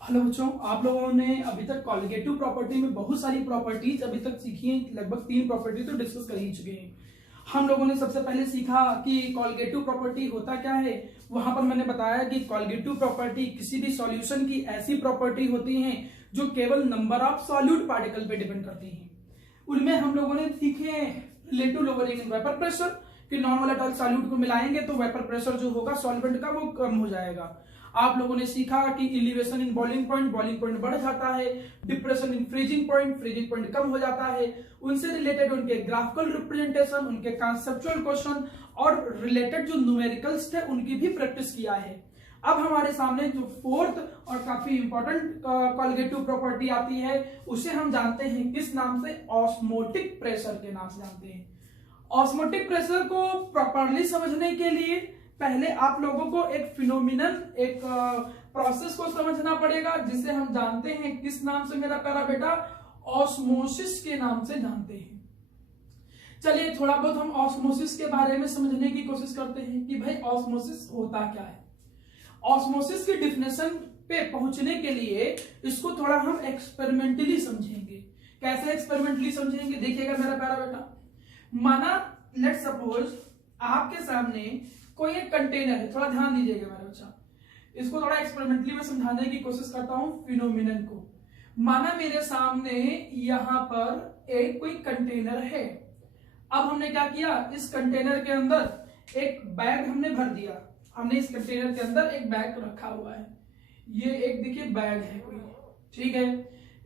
Hello बच्चों, आप लोगों ने अभी तक कॉलिगेटिव प्रॉपर्टी में बहुत सारी प्रॉपर्टीज अभी तक सीखी हैं। लगभग 3 प्रॉपर्टी तो डिस्कस कर ही चुके हैं। हम लोगों ने सबसे पहले सीखा कि कॉलिगेटिव प्रॉपर्टी होता क्या है। वहां पर मैंने बताया कि कॉलिगेटिव प्रॉपर्टी किसी भी सॉल्यूशन की ऐसी प्रॉपर्टी होती है जो केवल नंबर ऑफ सॉल्यूट पार्टिकल पे डिपेंड करती है। उनमें हम लोगों ने सीखे relative lowering in vapour pressure कि नॉन वोलेटाइल सॉल्यूट को मिलाएंगे तो वेपर प्रेशर जो होगा सॉल्वेंट का वो कम हो जाएगा। आप लोगों ने सीखा कि एलिवेशन इन बॉइलिंग पॉइंट बढ़ जाता है, डिप्रेशन इन फ्रीजिंग पॉइंट कम हो जाता है। उनसे रिलेटेड उनके ग्राफिकल रिप्रेजेंटेशन, उनके कॉन्सेप्चुअल क्वेश्चन और रिलेटेड जो न्यूमेरिकल्स थे उनकी भी प्रैक्टिस किया है। अब हमारे सामने जो फोर्थ और काफी इंपॉर्टेंट कॉलिगेटिव प्रॉपर्टी आती है उसे हम जानते हैं किस नाम से, ऑस्मोटिक प्रेशर के नाम से जानते हैं। ऑस्मोटिक प्रेशर को प्रॉपरली समझने के लिए पहले आप लोगों को एक फिनोमिनन, एक प्रोसेस को समझना पड़ेगा जिसे हम जानते हैं किस नाम से मेरा प्यारा बेटा, ऑस्मोसिस के नाम से जानते हैं। चलिए थोड़ा बहुत हम ऑस्मोसिस के बारे में समझने की कोशिश करते हैं कि भाई ऑस्मोसिस होता क्या है। ऑस्मोसिस की डिफिनेशन पे पहुंचने के लिए इसको थोड़ा हम एक्सपेरिमेंटली समझेंगे। कैसे एक्सपेरिमेंटली समझेंगे, देखिएगा मेरा प्यारा बेटा। माना लेट सपोज आपके सामने कोई एक कंटेनर है, थोड़ा ध्यान दीजिएगा मेरा बच्चा। इसको थोड़ा एक्सपेरिमेंटली में समझाने की कोशिश करता हूं फिनोमिनन को। माना मेरे सामने यहां पर एक कोई कंटेनर है। अब हमने क्या किया, इस कंटेनर के अंदर एक बैग हमने भर दिया। हमने इस कंटेनर के अंदर एक बैग रखा हुआ है। ये एक देखिए बैग है कोई, ठीक है।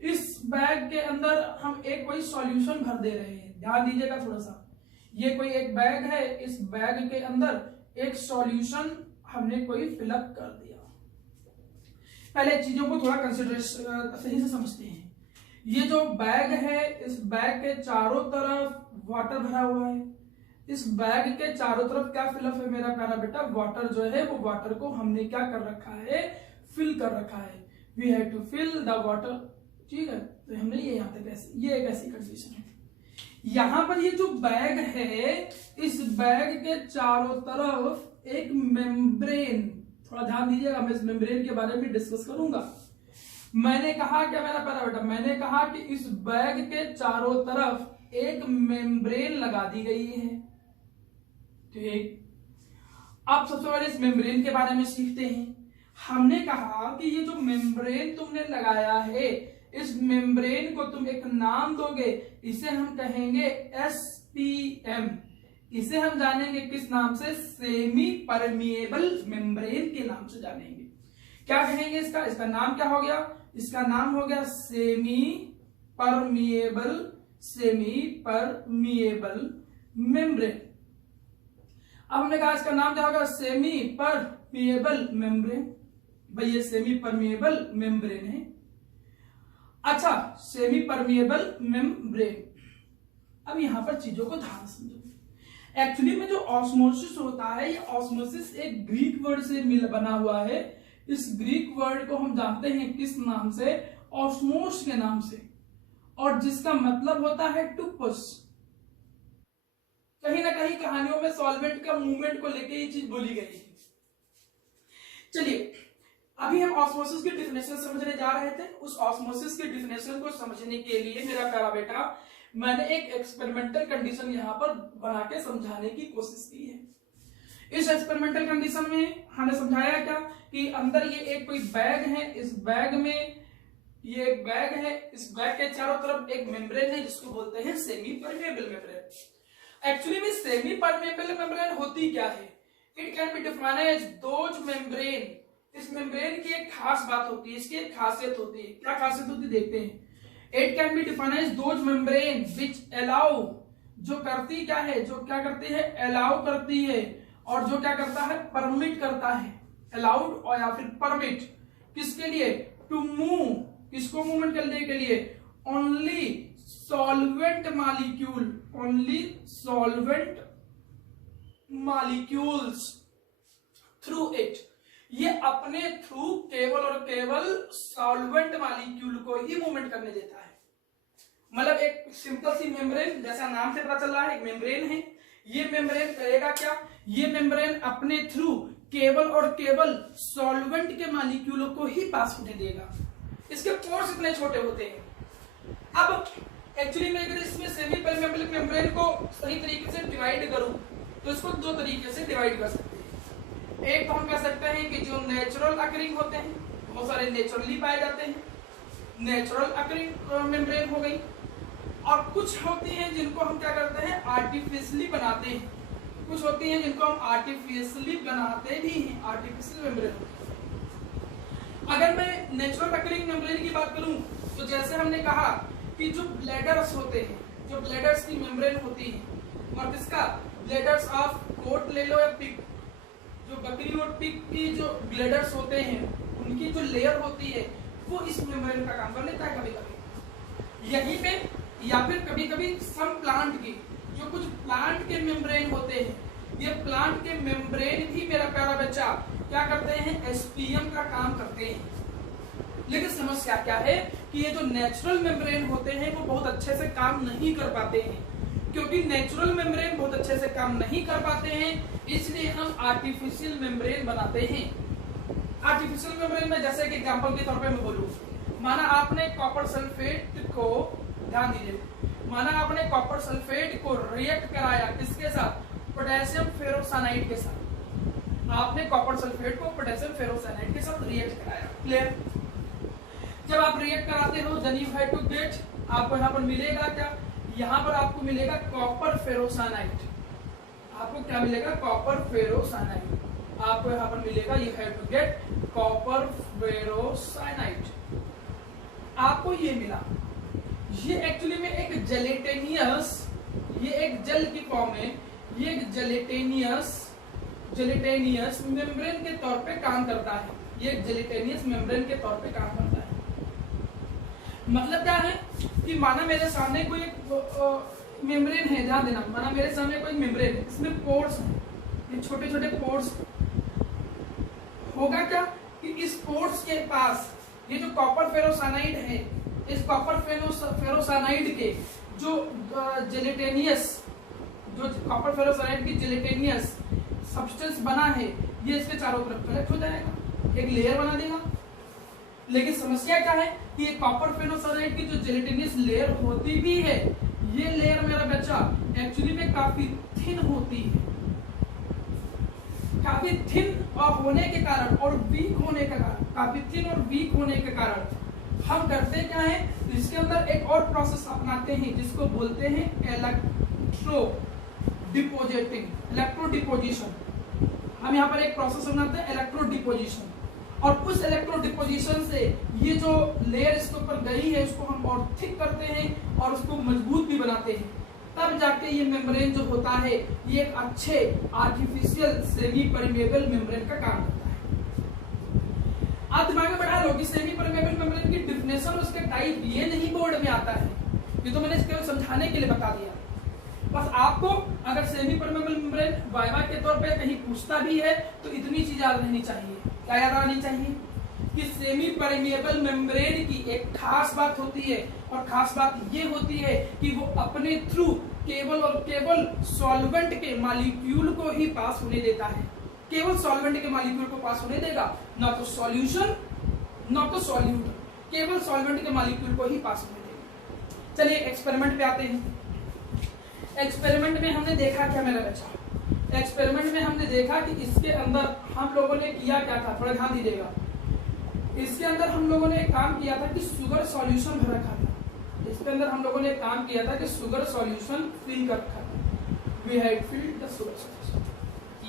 इस बैग के अंदर हम एक कोई सॉल्यूशन भर दे रहे हैं। ध्यान दीजिएगा थोड़ा सा। ये कोई एक बैग है, इस बैग के अंदर एक सॉल्यूशन हमने कोई फिलअप कर दिया। पहले चीजों को थोड़ा कंसिडरेशन सही से समझते हैं। ये जो बैग है, इस बैग के चारों तरफ वाटर भरा हुआ है। इस बैग के चारों तरफ क्या फिलअप है मेरा प्यारा बेटा, वाटर जो है वो वाटर को हमने क्या कर रखा है, फिल कर रखा है। We have to fill the water, ठीक है। तो हमने ये यहाँ तक ऐसे, ये एक ऐसी कंडीशन है। यहां पर ये जो बैग है, इस बैग के चारों तरफ एक मेम्ब्रेन, थोड़ा ध्यान दीजिएगा, मैं इस मेम्ब्रेन के बारे में डिस्कस करूंगा। मैंने कहा क्या मेरा प्यारा बेटा, मैंने कहा कि इस बैग के चारों तरफ एक मेम्ब्रेन लगा दी गई है, ठीक। अब सबसे पहले इस मेम्ब्रेन के बारे में सीखते हैं। हमने कहा कि ये जो मेम्ब्रेन तुमने लगाया है, इस मेम्ब्रेन को तुम एक नाम दोगे, इसे हम कहेंगे SPM। इसे हम जानेंगे किस नाम से, सेमी परमिएबल मेम्ब्रेन के नाम से जानेंगे। क्या कहेंगे इसका, इसका नाम क्या हो गया, इसका नाम हो गया सेमी परमिएबल मेम्ब्रेन। अब हमने कहा इसका नाम क्या होगा, सेमी परमिएबल मेम्ब्रेन। भाई ये सेमी परमिएबल मेम्ब्रेन है। अच्छा, सेमी परमिएबल मेम्ब्रेन। अब यहां पर चीजों को ध्यान समझो। एक्चुअली में जो ऑस्मोसिस होता है, ये ऑस्मोसिस एक ग्रीक वर्ड से मिल बना हुआ है। इस ग्रीक वर्ड को हम जानते हैं किस नाम से, ऑस्मोस के नाम से, और जिसका मतलब होता है टू पुश। कहीं ना कहीं कहानियों में सॉल्वेंट का मूवमेंट को लेकर ये चीज बोली गई है। चलिए अभी हम ऑस्मोसिस की डिफिनेशन समझने जा रहे थे। उस ऑस्मोसिस की डिफिनेशन को समझने के लिए मेरा प्यारा बेटा मैंने एक एक्सपेरिमेंटल कंडीशन यहां पर बना के समझाने की कोशिश की है। इस एक्सपेरिमेंटल कंडीशन में हमने समझाया क्या कि अंदर ये एक कोई बैग है, इस बैग में ये एक बैग है, इस बैग के चारों तरफ एक मेम्ब्रेन है जिसको बोलते हैं सेमी परमिएबल मेम्ब्रेन। एक्चुअली में सेमी परमिएबल मेम्ब्रेन होती क्या है, it can be defined as those membrane. इस मेम्ब्रेन की एक खास बात होती है, इसकी एक खासियत होती है। क्या खासियत होती है देखते हैं। It can be defined as those membrane which allow, जो करती क्या है, जो क्या करती है, अलाउ करती है, और जो क्या करता है, परमिट करता है। अलाउड और या फिर परमिट किसके लिए, टू मूव, किसको मूवमेंट करने के लिए, only solvent molecule, only solvent molecules through it. ये अपने थ्रू केवल और केवल सॉल्वेंट मॉलिक्यूल को ही मूवमेंट करने देता है। मतलब एक सिंपल सी मेम्ब्रेन, जैसा नाम से पता चल रहा है, एक मेम्ब्रेन है। ये मेम्ब्रेन करेगा क्या, ये मेम्ब्रेन अपने थ्रू केवल और केवल सॉल्वेंट के मॉलिक्यूलों को ही पास होने देगा। इसके पोर्स इतने छोटे होते हैं। अब एक्चुअली मैं अगर इसमें सेमी परमेबल मेम्ब्रेन को सही तरीके से डिवाइड करूं तो इसको दो तरीके से डिवाइड कर सकते हैं। एक तो हम कह सकते हैं कि जो नेचुरल अकरिंग होते हैं, बहुत सारे नेचुरली पाए जाते हैं, नेचुरल अकरिंग मेम्ब्रेन हो गई, और कुछ होती हैं जिनको हम क्या करते हैं आर्टिफिशियली बनाते हैं, कुछ होती हैं जिनको हम आर्टिफिशियली बनाते भी हैं, आर्टिफिशियल मेम्ब्रेन। अगर मैं नेचुरल अकरिंग मेम्ब्रेन की बात करूं तो जैसे हमने कहा कि जो ब्लैडर्स होते हैं, जो ब्लैडर्स की मेम्ब्रेन होती है, और किसका ब्लैडर्स ऑफ गोट ले लो या पिग, जो बकरी और पिग की जो ब्लैडर्स होते हैं उनकी जो लेयर होती है वो इस मेम्ब्रेन का काम कर लेता है कभी कभी यहीं पे, या फिर कभी कभी सम प्लांट की जो कुछ प्लांट के मेम्ब्रेन होते हैं, ये प्लांट के मेम्ब्रेन भी मेरा प्यारा बच्चा क्या करते हैं एसपीएम का काम करते हैं। लेकिन समस्या क्या है कि ये जो नेचुरल मेम्ब्रेन होते हैं वो बहुत अच्छे से काम नहीं कर पाते हैं, क्योंकि नेचुरल मेम्ब्रेन बहुत अच्छे से काम नहीं कर पाते हैं, इसलिए हम आर्टिफिशियल मेम्ब्रेन बनाते हैं। आर्टिफिशियल मेम्ब्रेन में जैसे कि एग्जांपल के तौर पे मैं बोलूं, माना आपने कॉपर सल्फेट को, ध्यान दीजिए, माना आपने कॉपर सल्फेट को रिएक्ट कराया किसके साथ, पोटेशियम फेरोसाइनाइड के साथ। आपने कॉपर सल्फेट को पोटेशियम फेरोसाइनाइड के साथ रिएक्ट कराया, क्लियर। जब आप रिएक्ट कराते हो then you have to get, आपको यहाँ पर मिलेगा क्या, यहाँ पर आपको मिलेगा कॉपर फेरोसाइनाइड, आपको क्या मिलेगा कॉपर फेरोसाइनाइड, आपको यहाँ पर मिलेगा you have to get copper ferrocyanide. आपको ये मिला, ये एक्चुअली में एक जेलेटेनियस, ये एक जेल की फॉर्म में, ये एक जेलेटेनियस मेम्ब्रेन के तौर पे काम करता है, ये एक जेलेटेनियस मेम्ब्रेन के तौर पे काम करता है। मतलब क्या है कि माना मेरे सामने कोई एक मेम्ब्रेन है, ध्यान देना, माना मेरे सामने कोई मेम्ब्रेन है, इसमें पोर्स हैं, ये छोटे छोटे पोर्स। होगा क्या कि इस पोर्स के पास ये जो कॉपर फेरोसाइनाइड है, इस कॉपर फेरोसाइनाइड के जो जेलेटेनियस, जो कॉपर फेरोसाइनाइड की जेलेटेनियस सब्सटेंस बना है, ये इसके चारों तरफ कलेक्ट हो जाएगा, एक लेयर बना देगा। लेकिन समस्या क्या है कि ये कॉपर फेरोसाइनाइड की जो जेलेटिनस लेयर होती भी है, ये लेयर मेरा बच्चा एक्चुअली में काफी थिन होती है, काफी थिन होने के कारण और वीक होने के कारण, काफी थिन और वीक होने के कारण हम करते क्या है, इसके अंदर एक और प्रोसेस अपनाते हैं जिसको बोलते हैं इलेक्ट्रो डिपोजिशन। हम यहाँ पर एक प्रोसेस अपनाते हैं इलेक्ट्रो डिपोजिशन, और उस इलेक्ट्रो डिपोजिशन से ये जो लेयर इसके ऊपर गई है उसको हम और थिक करते हैं और उसको मजबूत भी बनाते हैं, तब जाके ये मेम्ब्रेन जो होता है ये एक अच्छे आर्टिफिशियल सेमी परमेबल मेम्ब्रेन का काम करता है। आप दिमाग में बैठा लो कि सेमी परमेबल मेम्ब्रेन की डिफिनेशन, उसके टाइप ये नहीं बोर्ड में आता है, ये तो मैंने केवल समझाने के लिए बता दिया। बस आपको अगर सेमी परमेबल मेम्ब्रेन वाइवा के तौर पे कहीं पूछता भी है तो इतनी चीज याद रहनी चाहिए, क्या याद आनी चाहिए कि सेमी परमेबल मेम्ब्रेन की एक खास बात होती है, और खास बात ये होती है कि वो अपने थ्रू केवल और केवल सॉल्वेंट के मॉलिक्यूल को ही पास होने देता है, केवल सॉल्वेंट के मॉलिक्यूल को पास होने देगा, ना तो सॉल्यूशन ना तो सॉल्यूट, केवल सॉल्वेंट के मॉलिक्यूल को ही पास होने देगा। चलिए एक्सपेरिमेंट पे आते हैं। एक्सपेरिमेंट में हमने देखा क्या मेरा बच्चा, एक्सपेरिमेंट में हमने देखा कि इसके अंदर हम लोगों ने किया क्या था, थोड़ा ध्यान दीजिएगा। इसके अंदर हम लोगों ने एक काम किया था कि शुगर सॉल्यूशन भर रखा था, इसके अंदर हम लोगों ने एक काम किया था कि शुगर सॉल्यूशन फिल कर रखा था, we had filled the sugar solution.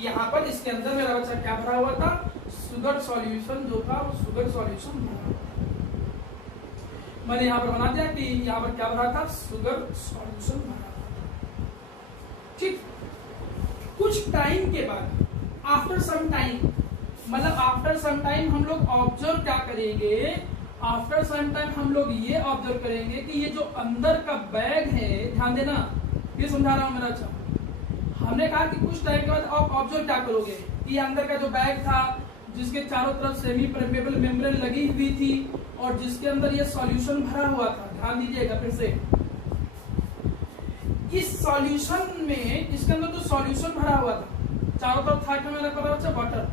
यहाँ पर इसके अंदर मेरा बच्चा क्या भरा हुआ था, शुगर सॉल्यूशन जो था वो शुगर सॉल्यूशन भरा हुआ था। मैंने यहाँ पर बना दिया कि यहाँ पर क्या भरा था, शुगर सॉल्यूशन भरा। ठीक, कुछ टाइम के बाद, आफ्टर सम टाइम, मतलब आफ्टर सम टाइम हम लोग ऑब्जर्व क्या करेंगे, आफ्टर सम टाइम हम लोग ये ऑब्जर्व करेंगे कि ये जो अंदर का बैग है, ध्यान देना, ये समझा रहा हूं मेरा अच्छा। हमने कहा कि कुछ टाइम के बाद आप ऑब्जर्व क्या करोगे कि ये अंदर का जो बैग था जिसके चारों तरफ सेमी परमेबल मेम्ब्रेन लगी हुई थी और जिसके अंदर ये सॉल्यूशन भरा हुआ था, ध्यान दीजिएगा फिर से, इस सॉल्यूशन में, इसके अंदर जो सॉल्यूशन भरा हुआ था, चारों तरफ था क्या मेरा बच्चा, वाटर,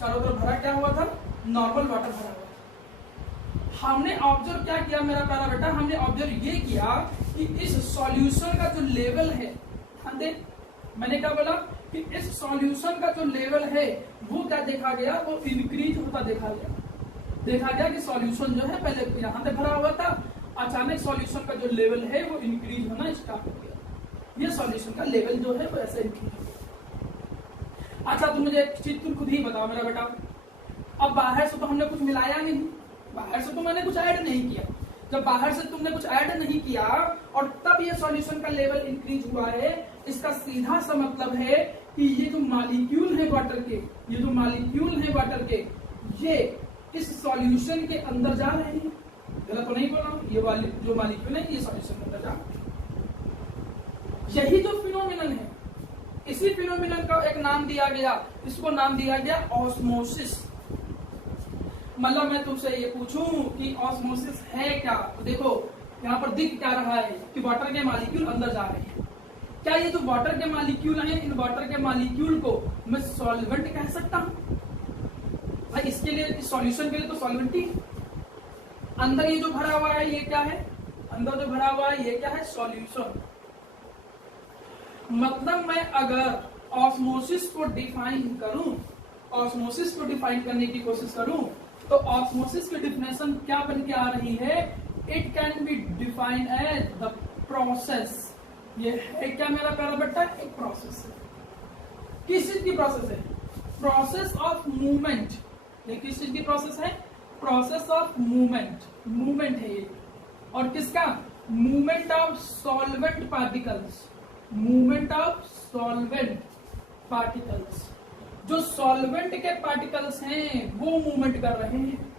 चारों तरफ भरा क्या हुआ था, नॉर्मल वाटर भरा हुआ था। हमने ऑब्जर्व क्या किया मेरा प्यारा बेटा, हमने ऑब्जर्व ये किया कि इस सॉल्यूशन का जो लेवल है, मैंने क्या बोला कि इस सॉल्यूशन का जो लेवल है वो क्या देखा गया, वो इंक्रीज होता देखा गया कि सॉल्यूशन जो है पहले यहां तक भरा हुआ था, अचानक सॉल्यूशन का जो लेवल है वो इंक्रीज होना स्टार्ट हो गया। ये सॉल्यूशन का लेवल जो है वो ऐसे इंक्रीज हो गया। अच्छा तुम मुझे एक चीज तुम खुद ही बताओ मेरा बेटा, अब बाहर से तो हमने कुछ मिलाया नहीं, बाहर से तो मैंने कुछ ऐड नहीं किया, जब बाहर से तुमने कुछ ऐड नहीं किया और तब ये सॉल्यूशन का लेवल इंक्रीज हुआ है, इसका सीधा सा मतलब है कि ये जो मॉलिक्यूल है वाटर के, ये जो मॉलिक्यूल है वाटर के, ये इस सॉल्यूशन के अंदर जा रहे हैं। गलत तो नहीं बोला, ये वाले जो मॉलिक्यूल है ये सॉल्यूशन के अंदर जा रहे हैं। यही जो फिनोमिनन है, इसी फिनोमिनन का एक नाम दिया गया, इसको नाम दिया गया ऑस्मोसिस। मतलब मैं तुमसे ये पूछूं कि ऑस्मोसिस है क्या, तो देखो यहाँ पर दिख क्या रहा है कि वाटर के मॉलिक्यूल अंदर जा रहे हैं। क्या ये जो वाटर के मॉलिक्यूल हैं, इन वाटर के मॉलिक्यूल को मैं सॉल्वेंट कह सकता हूं? भाई इसके लिए, इस सॉल्यूशन के लिए तो सॉल्वेंट ही। अंदर ये जो भरा हुआ है ये क्या है, अंदर जो भरा हुआ है ये क्या है, सॉल्यूशन। मतलब मैं अगर ऑस्मोसिस को डिफाइन करूं, ऑस्मोसिस को डिफाइन करने की कोशिश करूं, तो ऑस्मोसिस की डिफिनेशन क्या बन के आ रही है, it can be defined as the process. ये है क्या मेरा प्यारा बेटा, एक प्रोसेस है। किस चीज की प्रोसेस है, प्रोसेस ऑफ मूवमेंट। ये किस चीज की प्रोसेस है, प्रोसेस ऑफ मूवमेंट, मूवमेंट है ये। और किसका, movement of solvent particles, movement of solvent particles. जो सॉल्वेंट के पार्टिकल्स हैं वो मूवमेंट कर रहे हैं।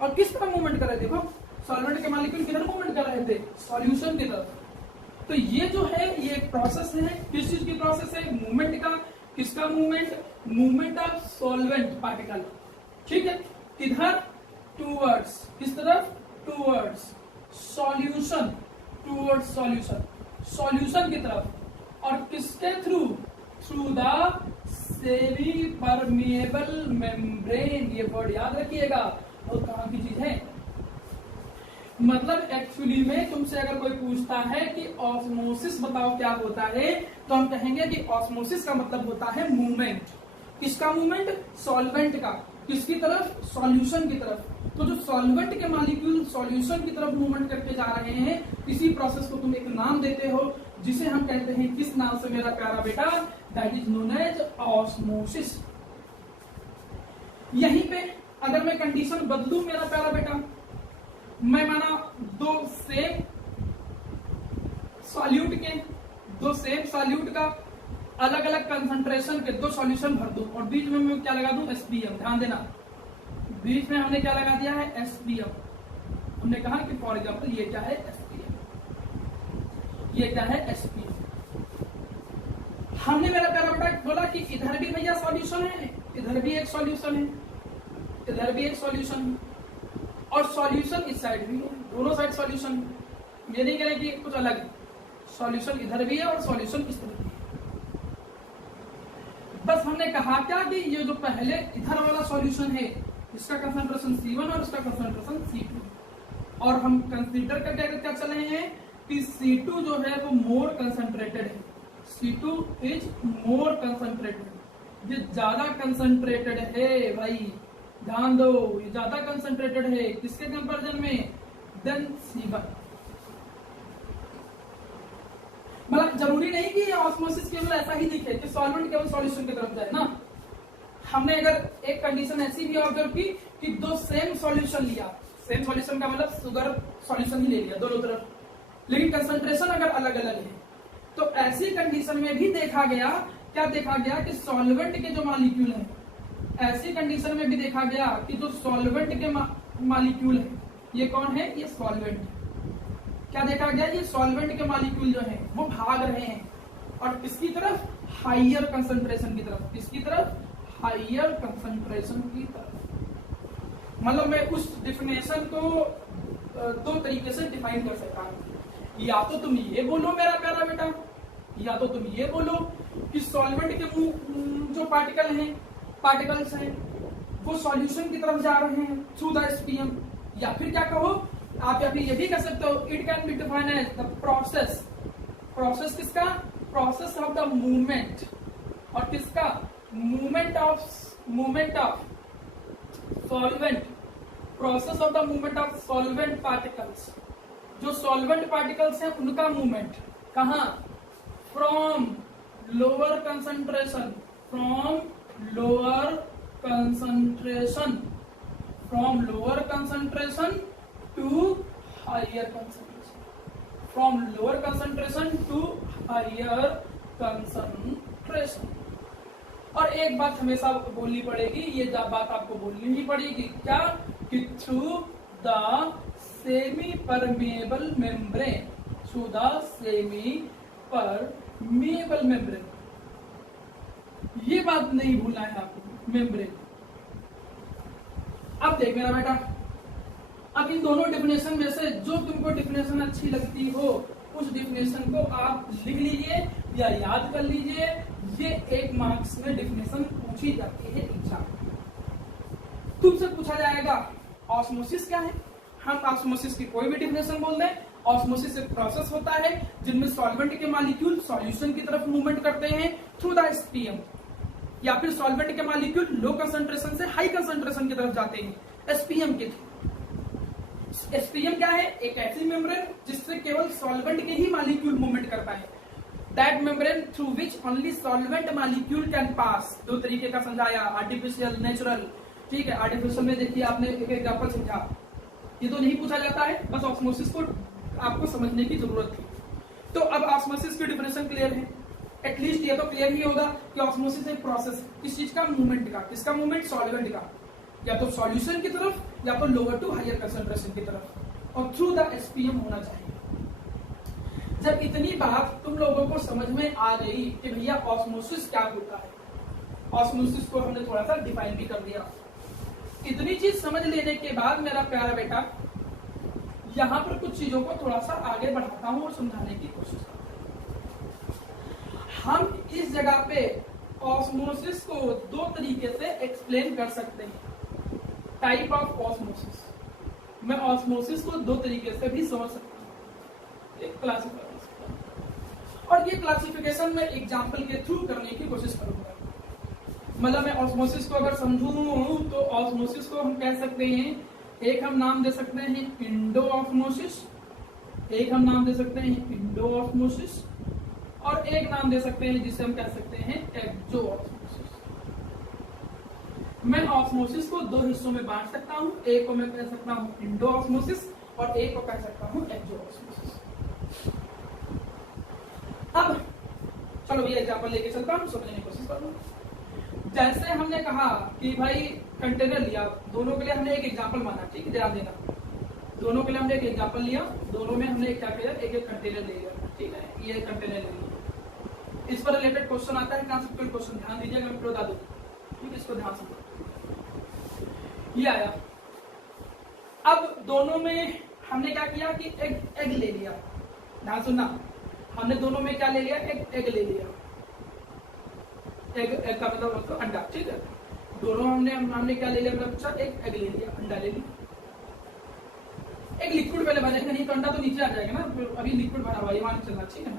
और किस तरह मूवमेंट कर रहे थे, देखो सॉल्वेंट के मॉलिक्यूल किधर मूवमेंट कर रहे थे, सॉल्यूशन की तरफ। तो ये जो है ये एक प्रोसेस है, किस चीज की प्रोसेस है, मूवमेंट का। किसका movement, movement of solvent particle. ठीक है, किधर, टूवर्ड्स, किस तरफ, towards solution, towards solution, solution की तरफ। और किसके through, through the semi permeable membrane. ये वर्ड याद रखिएगा, और कहां की चीज है। मतलब एक्चुअली में तुमसे अगर कोई पूछता है कि ऑस्मोसिस बताओ क्या होता है, तो हम कहेंगे कि ऑस्मोसिस का मतलब होता है मूवमेंट। किसका मूवमेंट, सॉल्वेंट का। किसकी तरफ, सॉल्यूशन की तरफ। तो जो सॉल्वेंट के मॉलिक्यूल सॉल्यूशन की तरफ मूवमेंट करके जा रहे हैं, इसी प्रोसेस को तुम एक नाम देते हो, जिसे हम कहते हैं किस नाम से मेरा प्यारा बेटा, that is known as osmosis. यहीं पे अगर मैं कंडीशन बदलूं मेरा प्यारा बेटा, मैं माना दो सेम सॉल्यूट के, दो सेम सॉल्यूट का अलग अलग कंसंट्रेशन के दो सॉल्यूशन भर दूं, और बीच में मैं क्या लगा दूं, एसपीएम। ध्यान देना, बीच में हमने क्या लगा दिया है, एसपीएम। हमने कहा कि फॉर एग्जांपल ये क्या है, एसपीएम, ये क्या है, एसपीएम। हमने मेरा प्यारा बेटा बोला कि इधर भी भैया सॉल्यूशन है, इधर भी एक सॉल्यूशन है, इधर भी एक सॉल्यूशन है, और सॉल्यूशन इस साइड भी है, दोनों साइड सॉल्यूशन है। ये नहीं कह रहे कि कुछ अलग है, सॉल्यूशन इधर भी है और सॉल्यूशन इस तरफ भी है। बस हमने कहा क्या कि ये जो पहले इधर वाला सॉल्यूशन है, इसका कंसंट्रेशन C1 और इसका कंसंट्रेशन C2, और हम कंसीडर करके क्या चल रहे हैं कि C2 जो है वो मोर कंसंट्रेटेड है, C2 इज मोर कंसंट्रेटेड। ये ज्यादा कंसंट्रेटेड है भाई, ध्यान दो, ये ज्यादा कंसंट्रेटेड है किसके कंपैरिजन में, देन C1। मतलब जरूरी नहीं कि ऑस्मोसिस केवल ऐसा ही दिखे कि सॉल्वेंट केवल सॉल्यूशन की तरफ जाए ना। हमने अगर एक कंडीशन ऐसी भी ऑब्जर्व की कि दो सेम सॉल्यूशन लिया, सेम सॉल्यूशन का मतलब शुगर सॉल्यूशन ही ले लिया दोनों तरफ, लेकिन कंसंट्रेशन अगर अलग अलग है, तो ऐसी कंडीशन में भी देखा गया, क्या देखा गया कि सॉल्वेंट के जो मॉलिक्यूल हैं, ऐसी कंडीशन में भी देखा गया कि जो सॉल्वेंट के मॉलिक्यूल है, ये कौन है, ये सॉल्वेंट। क्या देखा गया, ये सॉल्वेंट के मॉलिक्यूल जो हैं वो भाग रहे हैं, और किसकी तरफ, हाइयर कंसंट्रेशन की तरफ। किसकी तरफ, हाइयर कंसंट्रेशन की तरफ। मतलब मैं उस डिफिनेशन को दो तरीके से डिफाइन कर सकता हूं। या तो तुम ये बोलो मेरा प्यारा बेटा, या तो तुम ये बोलो कि सॉल्वेंट के जो पार्टिकल्स हैं वो सॉल्यूशन की तरफ जा रहे हैं थ्रू द एसपीएम। या फिर क्या कहो आप, या फिर ये भी कह सकते हो it can be defined as the process, process किसका, प्रोसेस ऑफ द मूवमेंट, और किसका, movement of solvent, process of the movement of solvent particles, जो सॉल्वेंट पार्टिकल्स हैं उनका मूवमेंट कहां, from lower concentration, from lower concentration, from lower concentration to higher concentration, from lower concentration to higher concentration. और एक बात हमेशा बोलनी पड़ेगी, ये बात आपको बोलनी ही पड़ेगी, क्या, कि through the semi permeable membrane, through the semi permeable membrane, ये बात नहीं भूलना है आपको, मेम्ब्रेन। अब देख मेरा बेटा, अब इन दोनों डिफिनेशन में से जो तुमको डिफिनेशन अच्छी लगती हो उस डिफिनेशन को आप लिख लीजिए या याद कर लीजिए। ये 1 मार्क्स में डिफिनेशन पूछी जाती है एग्जाम, तुमसे पूछा जाएगा ऑस्मोसिस क्या है। हम ऑस्मोसिस की कोई भी डिफिनेशन बोल दें। ऑस्मोसिस एक प्रोसेस होता है जिनमें सॉल्वेंट के मॉलिक्यूल सॉल्यूशन की तरफ मूवमेंट करते हैं थ्रू द एसपीएम, या फिर सॉल्वेंट के मॉलिक्यूल लो कंसंट्रेशन से हाई कंसंट्रेशन की तरफ जाते हैं एसपीएम के थ्रू। एसपीएम क्या है, एक ऐसी मेम्ब्रेन जिससे केवल सॉल्वेंट के ही मॉलिक्यूल मूवमेंट कर पाए, that membrane through which only solvent molecule can pass. 2 तरीके का समझाया, आर्टिफिशियल, नेचुरल। ठीक है, आर्टिफिशियल में देखिए आपने एक एग्जांपल समझा, ये तो नहीं पूछा जाता है, बस ऑस्मोसिस को आपको समझने की जरूरत थी। तो अब ऑस्मोसिस की डिफिनेशन क्लियर है, एटलीस्ट ये तो क्लियर ही होगा कि ऑस्मोसिस एक प्रोसेस है किस चीज का, मूवमेंट का। किसका मूवमेंट, सॉल्वेंट का, या तो सॉल्यूशन की तरफ या तो लोअर टू हायर कंसंट्रेशन की तरफ, और थ्रू द एसपीएम होना चाहिए। जब इतनी बात तुम लोगों को समझ में आ गई कि भैया ऑस्मोसिस क्या होता है, ऑस्मोसिस को हमने थोड़ा सा डिफाइन भी कर दिया, इतनी चीज समझ लेने के बाद मेरा प्यारा बेटा यहां पर कुछ चीजों को थोड़ा सा आगे बढ़ाता हूं और समझाने की कोशिश करता हूं। हम इस जगह पे ऑस्मोसिस को 2 तरीके से एक्सप्लेन कर सकते हैं, टाइप ऑफ ऑस्मोसिस। मैं ऑस्मोसिस को 2 तरीके से भी समझ सकता हूं, एक क्लासिफाई, और ये क्लासिफिकेशन मैं एग्जाम्पल के थ्रू करने की कोशिश करूंगा। मतलब मैं ऑस्मोसिस को अगर समझूं तो ऑस्मोसिस को हम कह सकते हैं, एक हम नाम दे सकते हैं इंडो ऑस्मोसिस, एक हम नाम दे सकते हैं इंडो ऑस्मोसिस, और एक नाम दे सकते हैं जिसे हम कह सकते हैं एक्सो ऑस्मोसिस। मैं ऑस्मोसिस को 2 हिस्सों में बांट सकता हूं, एक को मैं कह सकता हूं इंडो ऑस्मोसिस और एक को कह सकता हूं एक्सो ऑस्मोसिस। अब चलो ये एग्जांपल लेके चलता हूं, समझने की कोशिश करूंगा। जैसे हमने कहा कि भाई कंटेनर लिया, दोनों के लिए हमने एक एग्जांपल माना, ठीक है, ध्यान देना, दोनों के लिए हमने एक एग्जांपल लिया, दोनों में हमने क्या किया, एक एक कंटेनर ले लिया, ठीक है, ये कंटेनर ले लिया। इस पर रिलेटेड क्वेश्चन आता है, कॉन्सेप्चुअल क्वेश्चन, ध्यान दीजिएगा, मैं बता दूं, ठीक है, इसको ध्यान से। ये आया, अब दोनों में हमने क्या किया कि एग ले लिया, ध्यान सुनना, हमने दोनों में क्या ले लिया, एग ले लिया, एग का मतलब अंडा, ठीक है, दोनों हमने क्या ले लिया, मतलब अच्छा एक एग ले लिया, अंडा ले लिया। एक लिक्विड पहले बनेगा, नहीं तो अंडा तो नीचे आ जाएगा ना, अभी लिक्विड बना हुआ, ये मान चलना, ठीक है।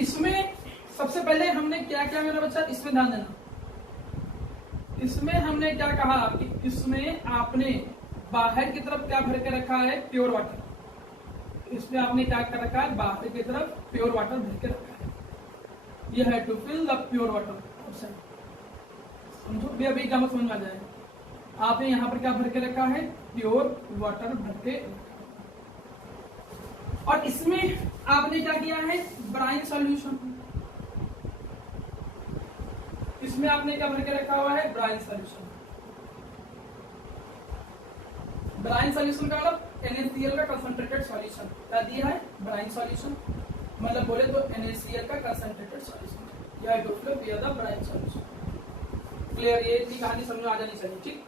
इसमें सबसे पहले हमने क्या किया मेरा बच्चा, इसमें ध्यान देना, इसमें हमने क्या कहा कि इसमें आपने बाहर की तरफ क्या भर के रखा है, प्योर वाटर। इसमें आपने क्या कर रखा है, बाहर की तरफ प्योर वाटर भर के रखा है, यह है to fill the pure water. समझो भी, अभी क्या समझ में आ जाए, आपने यहाँ पर क्या भर के रखा है, प्योर वाटर भर के, और इसमें आपने क्या किया है, ब्राइन सॉल्यूशन। इसमें आपने क्या भर के रखा हुआ है, ब्राइन सॉल्यूशन। ब्राइन सॉल्यूशन का मतलब NaCl का कंसंट्रेटेड सॉल्यूशन क्या दिया है, ब्राइन सॉल्यूशन, मतलब बोले तो NaCl का कंसंट्रेटेड सॉल्यूशन, यह to fill the brine solution. Clear, ये इतनी कहानी समझ में आ जानी चाहिए, ठीक।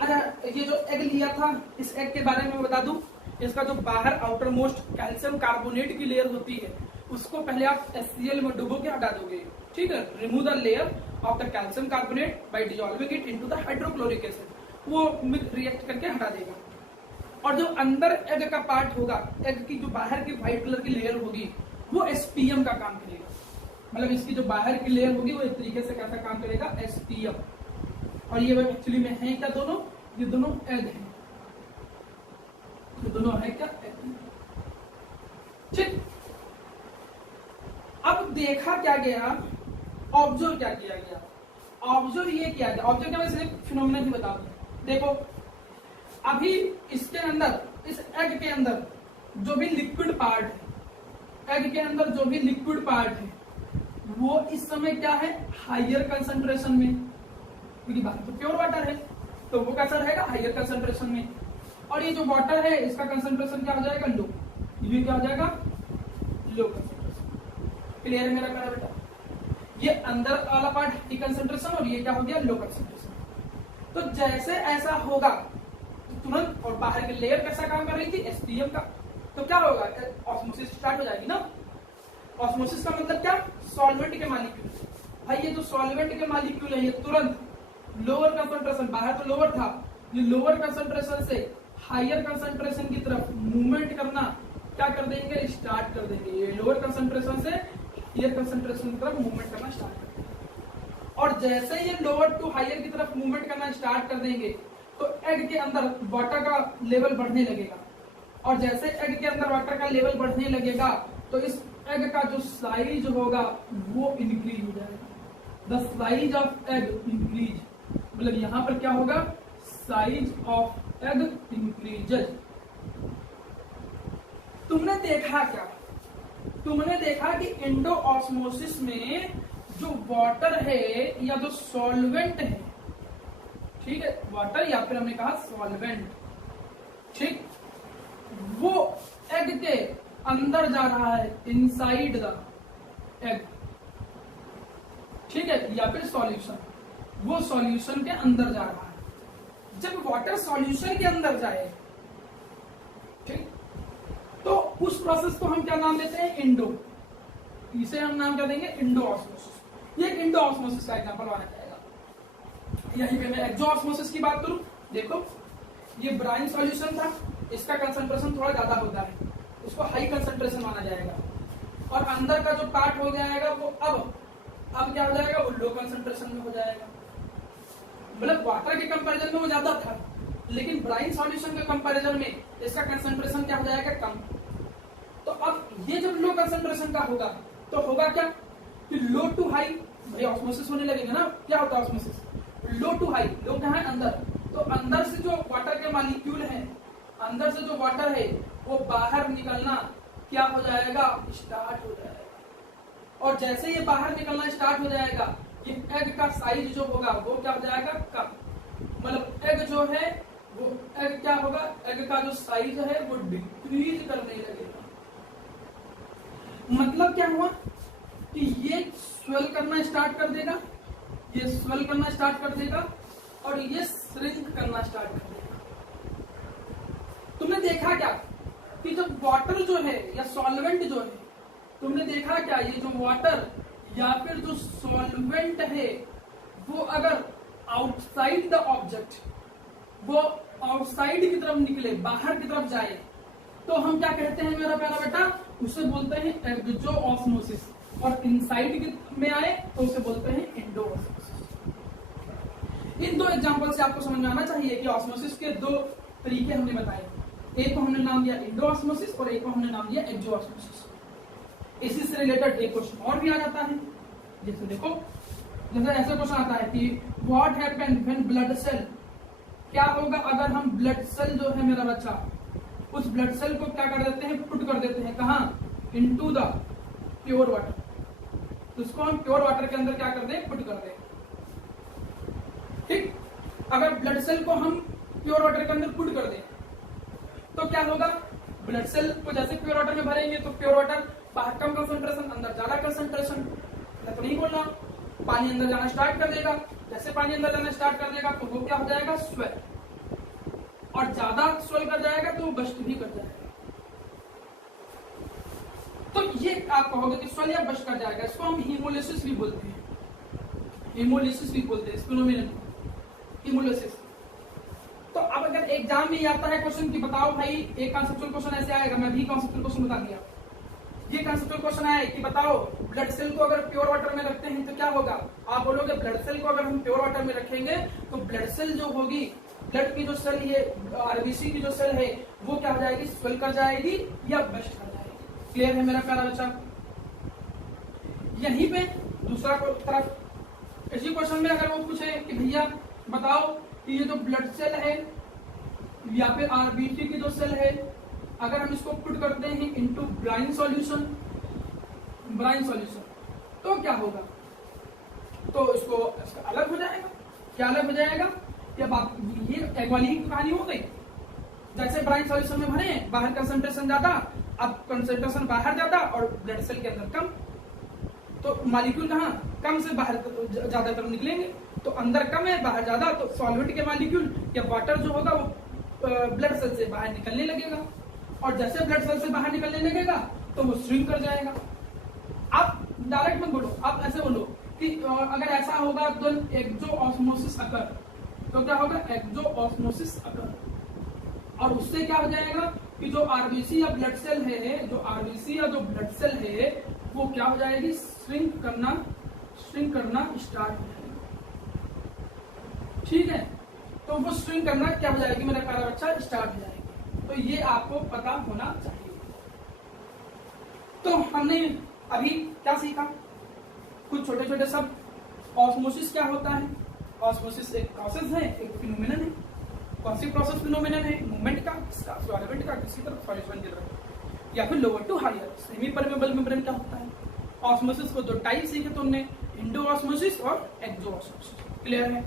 अच्छा, ये जो एग लिया था, इस एग के बारे में बता दूं, इसका जो बाहर आउटर मोस्ट कैल्शियम कार्बोनेट की लेयर होती है उसको पहले आप HCl में डुबो के हटा दोगे, ठीक है। Remove the layer of the calcium carbonate bye dissolving it into the hydrochloric acid, वो रिएक्ट करके हटा देगा। और जो अंदर एग का पार्ट होगा, एग की जो बाहर की व्हाइट कलर की लेयर होगी, वो SPM का काम करेगा। मतलब इसकी जो बाहर की लेयर होगी वो इस तरीके से कैसा काम करेगा, SPM। और ये एक्चुअली में है क्या, दोनों ये दोनों एग है, ये दोनों है क्या, एग। ठीक, अब देखा क्या गया, ऑब्जर्व क्या किया गया। ऑब्जर्व ये किया गया, ऑब्जर्व क्या, मैं सिर्फ फिनोमेना ही बता दूं। देखो अभी इसके अंदर, इस एग के अंदर जो भी लिक्विड पार्ट है, एग के अंदर जो भी लिक्विड पार्ट है वो इस समय क्या है, हायर कंसंट्रेशन में, क्योंकि बाकी तो प्योर वाटर है, तो वो कैसा रहेगा, हायर कंसंट्रेशन में। और ये जो वाटर है इसका कंसंट्रेशन क्या हो जाएगा, लो। ये क्या हो जाएगा, लो कंसंट्रेशन। क्लियर है मेरा प्यारा बेटा। ये अंदर वाला पार्ट हाई कंसंट्रेशन और ये क्या हो गया, लो कंसंट्रेशन। तो जैसे ऐसा होगा तुरंत, और बाहर की लेयर कैसा काम कर रही थी, SPM का, तो क्या होगा, ऑस्मोसिस स्टार्ट हो जाएगी ना। ऑस्मोसिस का मतलब क्या, सॉल्वेंट के मॉलिक्यूल। भाई ये जो सॉल्वेंट के मॉलिक्यूल है ये तुरंत लोअर कंसंट्रेशन, बाहर तो लोअर था, ये लोअर कंसंट्रेशन से हायर कंसंट्रेशन की तरफ मूवमेंट करना क्या कर देंगे, स्टार्ट कर देंगे। ये लोअर कंसंट्रेशन से हायर कंसंट्रेशन की तरफ मूवमेंट करना स्टार्ट कर देंगे। और जैसे ये लोअर टू हायर की तरफ मूवमेंट करना स्टार्ट कर देंगे तो एग के अंदर वाटर का लेवल बढ़ने लगेगा। और जैसे एग के अंदर वाटर का लेवल बढ़ने लगेगा तो इस एग का जो साइज होगा वो इंक्रीज हो जाएगा। The size of egg increase, मतलब यहां पर क्या होगा, साइज ऑफ एग इंक्रीजेज। तुमने देखा क्या, तुमने देखा कि इंडोऑस्मोसिस में जो वाटर है या जो सॉल्वेंट है, ठीक है, वाटर या फिर हमने कहा सॉल्वेंट, ठीक, वो एग के अंदर जा रहा है, इनसाइड द एग, ठीक है, या फिर सॉल्यूशन, वो सॉल्यूशन के अंदर जा रहा है। जब वाटर सॉल्यूशन के अंदर जाए, ठीक, तो उस प्रोसेस को हम क्या नाम देते हैं, इंडो। इसे हम नाम क्या देंगे, इंडोऑस्मोसिस। ये इंडोऑस्मोसिस का एग्जांपल माना जाएगा। यहीं पे मैं एक्सोऑस्मोसिस की बात करूं, देखो ये ब्राइन सॉल्यूशन था, इसका कंसंट्रेशन थोड़ा ज्यादा होता है, उसको हाई कंसंट्रेशन माना जाएगा। और अंदर का जो पार्ट हो जाएगा वो अब क्या हो जाएगा, वो लो कंसंट्रेशन में हो जाएगा। मतलब वाटर के कंपैरिजन में वो ज्यादा था, लेकिन ब्राइन सॉल्यूशन के कंपैरिजन में इसका कंसंट्रेशन क्या हो जाएगा, कम। तो अब ये जब लो कंसंट्रेशन का होगा तो होगा क्या कि लो टू हाई, भाई ऑस्मोसिस होने लगेगा ना। क्या होता है ऑस्मोसिस, लो टू हाई, लो क्या है, अंदर, तो अंदर से जो वाटर के मॉलिक्यूल है, अंदर से जो वाटर है वो बाहर निकलना क्या हो जाएगा, स्टार्ट हो जाएगा। और जैसे ये बाहर निकलना स्टार्ट हो जाएगा, ये एग का साइज जो होगा वो क्या हो जाएगा, कम। मतलब एग जो है वो एग क्या होगा, एग का जो साइज है वो डिक्रीज करने लगेगा। मतलब क्या हुआ कि ये स्वेल करना स्टार्ट कर देगा, ये स्वेल करना स्टार्ट कर देगा और ये श्रिंक करना स्टार्ट कर देगा। तुमने देखा क्या कि जब वाटर जो है या सॉल्वेंट जो है, तुमने देखा क्या, ये जो वाटर या फिर जो सॉल्वेंट है वो अगर आउटसाइड द ऑब्जेक्ट, वो आउटसाइड की तरफ निकले, बाहर की तरफ जाए, तो हम क्या कहते हैं मेरा प्यारा बेटा, उसे बोलते हैं एक्सोऑस्मोसिस। और इनसाइड में आए तो उसे बोलते हैं इंडोऑस्मोसिस। इन दो एग्जांपल से आपको समझ में आना चाहिए कि ऑस्मोसिस के दो तरीके हमने बताए। एक को हमने नाम दिया इंडोऑस्मोसिस और एक को हमने नाम दिया एक्सोऑस्मोसिस। इसी से रिलेटेड एक क्वेश्चन और भी आ जाता है, जैसे देखो, जैसे ऐसा क्वेश्चन आता है कि what happened when blood cell, क्या होगा अगर हम ब्लड सेल जो है मेरा बच्चा, उस ब्लड सेल को क्या कर देते हैं, पुट कर देते हैं कहां, इनटू द प्योर वाटर। तो उसको हम प्योर वाटर के अंदर क्या कर दें, पुट कर दें। ठीक, अगर ब्लड सेल को हम प्योर वाटर के अंदर पुट कर दें तो क्या होगा, ब्लड सेल को जैसे प्योर वाटर में भरेंगे तो प्योर वाटर बाहर कम कंसंट्रेशन, अंदर ज्यादा कंसंट्रेशन, तो नहीं बोलना, पानी अंदर जाना स्टार्ट कर देगा। जैसे पानी अंदर जाना स्टार्ट कर देगा तो वो क्या हो जाएगा, स्वेल, और ज्यादा स्वेल कर जाएगा तो वो बस्ट भी कर जाएगा। तो ये आप कहोगे कि सॉल्व या बश कर जाएगा, इसको हम हीमोलिसिस भी बोलते हैं, हीमोलिसिस भी बोलते हैं इस फिनोमिनन को, हीमोलिसिस। तो अब अगर एग्जाम में आता है क्वेश्चन कि बताओ भाई, एक कॉन्सेप्चुअल क्वेश्चन ऐसे आएगा, मैं भी कॉन्सेप्चुअल क्वेश्चन बता दिया, ये कॉन्सेप्चुअल क्वेश्चन आए कि बताओ ब्लड सेल को अगर प्योर वाटर में रखते हैं तो क्या होगा। आप बोलोगे ब्लड सेल को अगर हम प्योर वाटर में रखेंगे तो ब्लड सेल जो होगी, ब्लड की जो सेल, ये आरबीसी की जो सेल है वो क्या हो जाएगी, स्वेल कर जाएगी या बस्ट कर जाएगी। क्लियर है मेरा प्यारा बच्चा। यहीं पे दूसरा तरफ इसी क्वेश्चन में अगर वो पूछे कि भैया बताओ कि ये जो ब्लड सेल है या फिर आरबीसी की जो सेल है, अगर हम इसको पुट करते हैं इनटू ब्राइन सॉल्यूशन, तो क्या होगा, तो इसको अलग हो जाएगा। क्या अलग हो जाएगा, क्या बात, ये एक वाली ही कहानी हो गई। जैसे ब्राइन सॉल्यूशन में भरे, बाहर कंसंट्रेशन ज्यादा, अब कंसंट्रेशन बाहर ज्यादा और ब्लड सेल के अंदर कम, तो मॉलिक्यूल कहाँ कम से बाहर ज्यादा तरफ निकलेंगे, तो अंदर कम है बाहर ज्यादा, तो सॉल्वेंट के मॉलिक्यूल या वाटर जो होगा वो ब्लड सेल से बाहर निकलने लगेगा, और जैसे ब्लड सेल से बाहर निकलने लगेगा तो वो श्रिंक कर जाएगा। आप डायरेक्ट मत बोलो, आप ऐसे बोलो कि अगर ऐसा होगा तो एक्सोऑस्मोसिस अकर, तो क्या होगा, एक्सोऑस्मोसिस अकर, और उससे क्या हो जाएगा कि जो आरबीसी या ब्लड सेल है, जो आरबीसी या जो ब्लड सेल है वो क्या हो जाएगी, श्रिंक करना स्टार्ट हो जाएगी। ठीक है, तो वो श्रिंक करना क्या हो जाएगी मेरा प्यारा बच्चा, स्टार्ट हो जाएगी। तो ये आपको पता होना चाहिए। तो हमने अभी क्या सीखा, कुछ छोटे छोटे सब। ऑस्मोसिस क्या होता है, ऑस्मोसिस एक प्रोसेस है, एक फिनोमिनन है। कौन सी प्रोसेस फिनोमिनन है, मूवमेंट का, सॉल्वेंट का, किसी तरफ सॉल्यूशन की तरफ, या फिर lower to higher. Semi permeable membrane क्या होता है। ऑस्मोसिस को दो टाइप सीखे तुमने, इंडो ऑस्मोसिस और एक्सो ऑस्मोसिस। क्लियर है।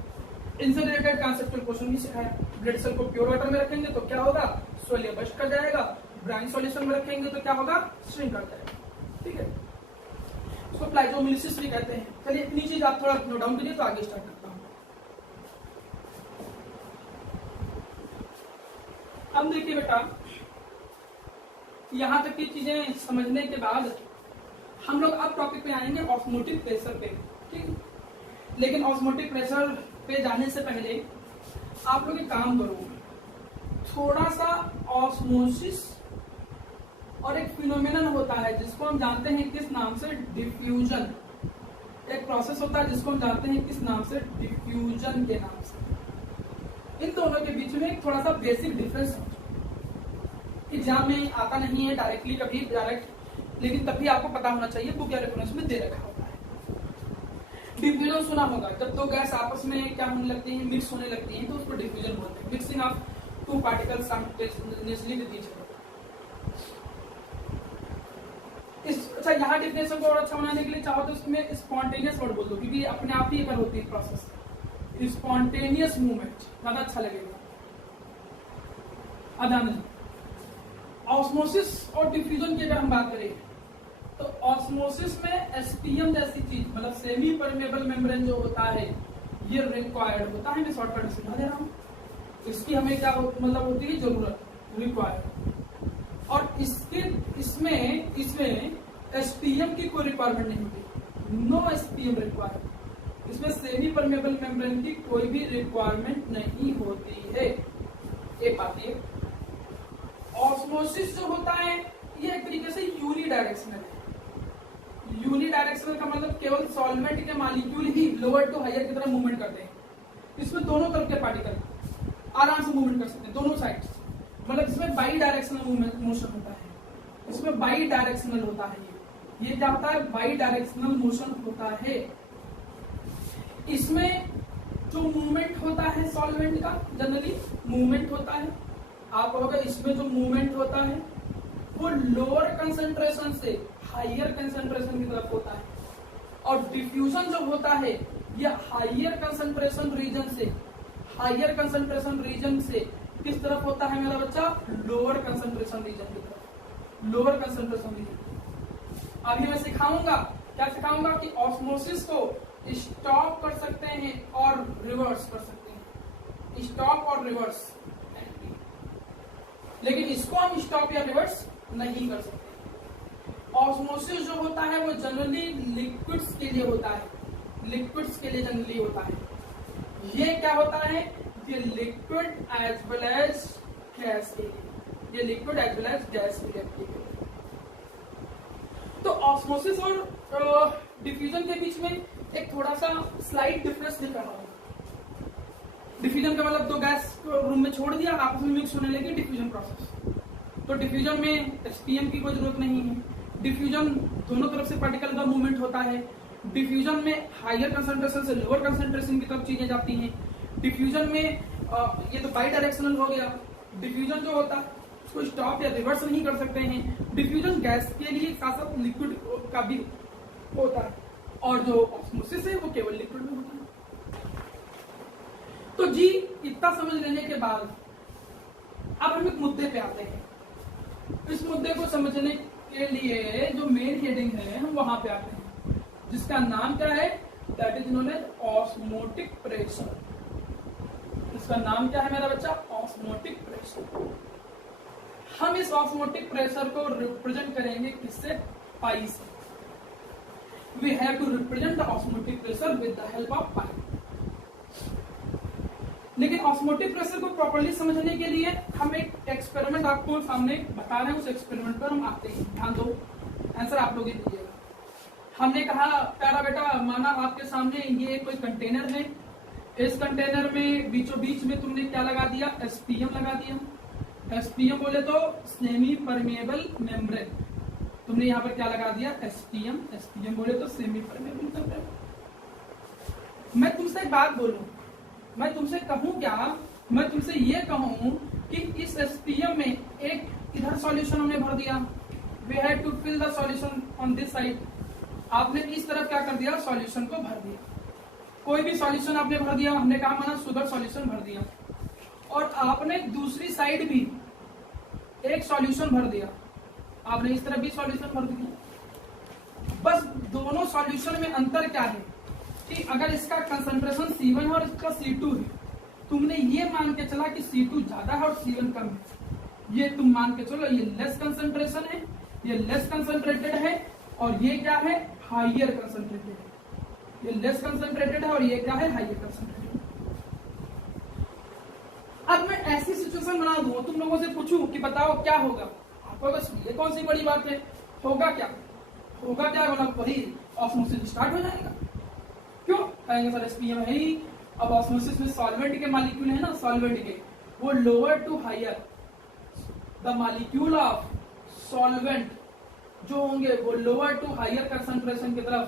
इनसे रिलेटेड कॉन्सेप्चुअल क्वेश्चन भी सिखाया। ब्लड सेल को प्योर वाटर में रखेंगे तो क्या होगा, सोलिया बस्ट कर जाएगा, ब्राइन सॉल्यूशन में रखेंगे तो क्या होगा, श्रिंक कर जाएगा। ठीक है, इसको प्लाज्मोलिसिस भी कहते हैं। चलिए इतनी चीज आप थोड़ा नोट डाउन कीजिए तो आगे स्टार्ट करता हूं। अब देखिए बेटा, यहां तक की चीजें समझने के बाद हम लोग अब टॉपिक पे आएंगे ऑस्मोटिक प्रेशर पे। ठीक, लेकिन ऑस्मोटिक प्रेशर पे जाने से पहले आप लोग एक काम करो, थोड़ा सा ऑस्मोसिस और एक फिनोमेनन होता है जिसको हम जानते हैं किस नाम से, डिफ्यूजन। एक प्रोसेस होता है जिसको हम जानते हैं किस नाम से, डिफ्यूजन के नाम से। इन दोनों के बीच में एक थोड़ा सा बेसिक डिफरेंस है, एग्जाम में आता नहीं है डायरेक्टली कभी डायरेक्ट, लेकिन तब भी आपको पता होना चाहिए, बुक या रेफरेंस में दे रखा होता है। डिफ्यूजन सुना होगा, जब दो गैस आपस में क्या होने लगती है, मिक्स होने लगती है, तो उसको डिफ्यूजन बोलते हैं। Mixing of two particles simultaneously with each other. अच्छा, यहाँ डिफिनेशन को और अच्छा बनाने के लिए चाहो तो इसमें स्पॉन्टेनियस वर्ड बोल दो, क्योंकि अपने आप ही एक बार होती है प्रोसेस, स्पॉन्टेनियस मूवमेंट, ज्यादा अच्छा लगेगा। अदान ऑस्मोसिस और डिफ्यूजन की अगर हम बात करें तो ऑस्मोसिस में एसपीएम जैसी चीज, मतलब सेमी परमेबल मेम्ब्रेन जो होता है, ये रिक्वायर्ड होता है। मैं शॉर्टकट समझा दे रहा हूँ, इसकी हमें क्या मतलब होती है, जरूरत, रिक्वायर्ड। और इसमें एसपीएम की कोई रिक्वायरमेंट नहीं होती, नो एसपीएम रिक्वायर्ड। इसमें सेमी परमेबल मेम्ब्रेन की कोई भी रिक्वायरमेंट नहीं होती है। एक बात ये, ऑस्मोसिस जो होता है ये एक तरीके से यूनिडायरेक्शनल है। यूनिडायरेक्शनल का मतलब केवल सॉल्वेंट के मॉलिक्यूल ही लोअर टू हायर की तरफ मूवमेंट करते हैं। इसमें दोनों तरफ के पार्टिकल आराम से मूवमेंट कर सकते हैं, दोनों साइड, मतलब इसमें बाई डायरेक्शनल मोशन होता है। इसमें बाई डायरेक्शनल होता है, ये क्या होता है, बाई डायरेक्शनल मोशन होता है। इसमें जो मूवमेंट होता है सॉल्वेंट का, जनरली मूवमेंट होता है, आप कहोगे इसमें जो मूवमेंट होता है वो लोअर कंसंट्रेशन से हायर कंसंट्रेशन की तरफ होता है, और डिफ्यूजन जो होता है ये हायर कंसंट्रेशन रीजन से किस तरफ होता है मेरा बच्चा, लोअर कंसंट्रेशन रीजन की तरफ, लोअर कंसंट्रेशन रीजन। अभी मैं सिखाऊंगा, क्या सिखाऊंगा कि ऑस्मोसिस को स्टॉप कर सकते हैं और रिवर्स कर सकते हैं, स्टॉप और रिवर्स। लेकिन इसको हम स्टॉप या रिवर्स नहीं कर सकते। ऑस्मोसिस जो होता है वो जनरली लिक्विड्स के लिए होता है, लिक्विड्स के लिए जनरली होता है। ये क्या होता है, ये liquid as well as gas के लिए, ये liquid as well as gas के लिए। तो ऑस्मोसिस और डिफ्यूजन के बीच में एक थोड़ा सा स्लाइट डिफरेंस दिख रहा है। डिफ्यूजन का मतलब दो गैस को रूम में छोड़ दिया, आपस में मिक्स होने लगी, डिफ्यूजन प्रोसेस। तो डिफ्यूजन में एसपीएम की कोई जरूरत नहीं है। डिफ्यूजन दोनों तरफ से पार्टिकल का मूवमेंट होता है। डिफ्यूजन में हायर कंसंट्रेशन से लोअर कंसंट्रेशन की तरफ चीजें जाती हैं। डिफ्यूजन में ये तो बाई डायरेक्शनल हो गया। डिफ्यूजन जो होता है उसको स्टॉप या रिवर्स नहीं कर सकते हैं। डिफ्यूजन गैस के लिए साथ साथ लिक्विड का भी होता है, और जो ऑस्मोसिस है वो केवल लिक्विड में होता है। तो जी इतना समझ लेने के बाद अब हम एक मुद्दे पे आते हैं। इस मुद्दे को समझने के लिए जो मेन हेडिंग है हम वहां पे आते हैं, जिसका नाम क्या है, that is known as osmotic pressure. इसका नाम क्या है मेरा बच्चा, ऑस्मोटिक प्रेशर। हम इस ऑस्मोटिक प्रेशर को रिप्रेजेंट करेंगे किससे, पाई से। We have to represent the osmotic pressure with the help of pi. लेकिन ऑस्मोटिक प्रेशर को प्रॉपर्ली समझने के लिए हम एक एक्सपेरिमेंट आपको सामने बता रहे हैं, उस एक्सपेरिमेंट पर हम आते हैं। ध्यान दो, आंसर आप लोग ही दीजिएगा। हमने कहा प्यारा बेटा, माना आपके सामने ये कोई कंटेनर है। इस कंटेनर में बीचों बीच में तुमने क्या लगा दिया, एसपीएम लगा दिया। एसपीएम बोले तो सेमी परमेएबल मेम्ब्रेन। तुमने यहाँ पर क्या लगा दिया, एसपीएम। एसपीएम बोले तो सेमी परमेएबल मेम्ब्रेन। मैं तुमसे एक बात बोलूं, मैं तुमसे कहूं क्या, मैं तुमसे ये कहूं कि इस एसपीएम में एक इधर सॉल्यूशन हमने भर दिया। We had to fill the solution on this side. आपने इस तरफ क्या कर दिया, सॉल्यूशन को भर दिया। कोई भी सॉल्यूशन आपने भर दिया, हमने कहा माना शुगर सॉल्यूशन भर दिया, और आपने दूसरी साइड भी एक सॉल्यूशन भर दिया। आपने इस तरफ भी सॉल्यूशन भर दिया। बस दोनों सॉल्यूशन में अंतर क्या है कि अगर इसका कंसंट्रेशन C1 है और इसका C2 है, तुमने ये मान के चला कि C2 ज्यादा है और C1 कम है। ये तुम मान के चलो ये लेस कंसंट्रेशन है, ये लेस कंसंट्रेटेड है, और ये क्या है, हाइयर कंसंट्रेटेड है। ये लेस कंसंट्रेटेड है और ये क्या है, हाइयर कंसंट्रेटेड। अब मैं ऐसी सिचुएशन बना दूं, तुम लोगों से पूछूं कि बताओ क्या होगा, आपको बस ये कौन सी बड़ी बात है, होगा क्या, होगा क्या, मतलब वही ऑस्मोसिस स्टार्ट हो जाएगा। क्यों कहेंगे सर, एसपीएम है ही। अब ऑस्मोसिस में सॉल्वेंट के मॉलिक्यूल है ना, सॉल्वेंट के वो lower to higher, the molecule of solvent जो होंगे वो लोअर टू हायर कंसंट्रेशन की तरफ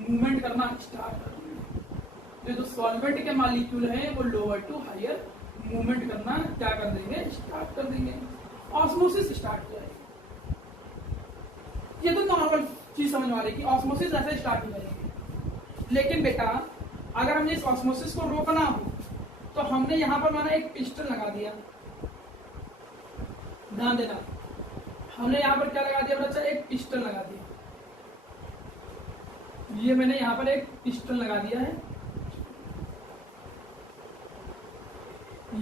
मूवमेंट करना स्टार्ट कर देंगे। जो सॉल्वेंट के मॉलिक्यूल है वो लोअर टू हायर मूवमेंट करना क्या कर देंगे, स्टार्ट कर देंगे। ऑस्मोसिस स्टार्ट हो जाएगी। ये तो नॉर्मल चीज समझ वाले की ऑस्मोसिस ऐसे स्टार्ट हो जाएगी। लेकिन बेटा अगर हमने इस ऑस्मोसिस को रोकना हो तो हमने यहां पर माना एक पिस्टन लगा दिया। ध्यान देना, हमने यहां पर क्या लगा दिया बच्चा, एक पिस्टन लगा दिया। ये मैंने यहां पर एक पिस्टन लगा दिया है।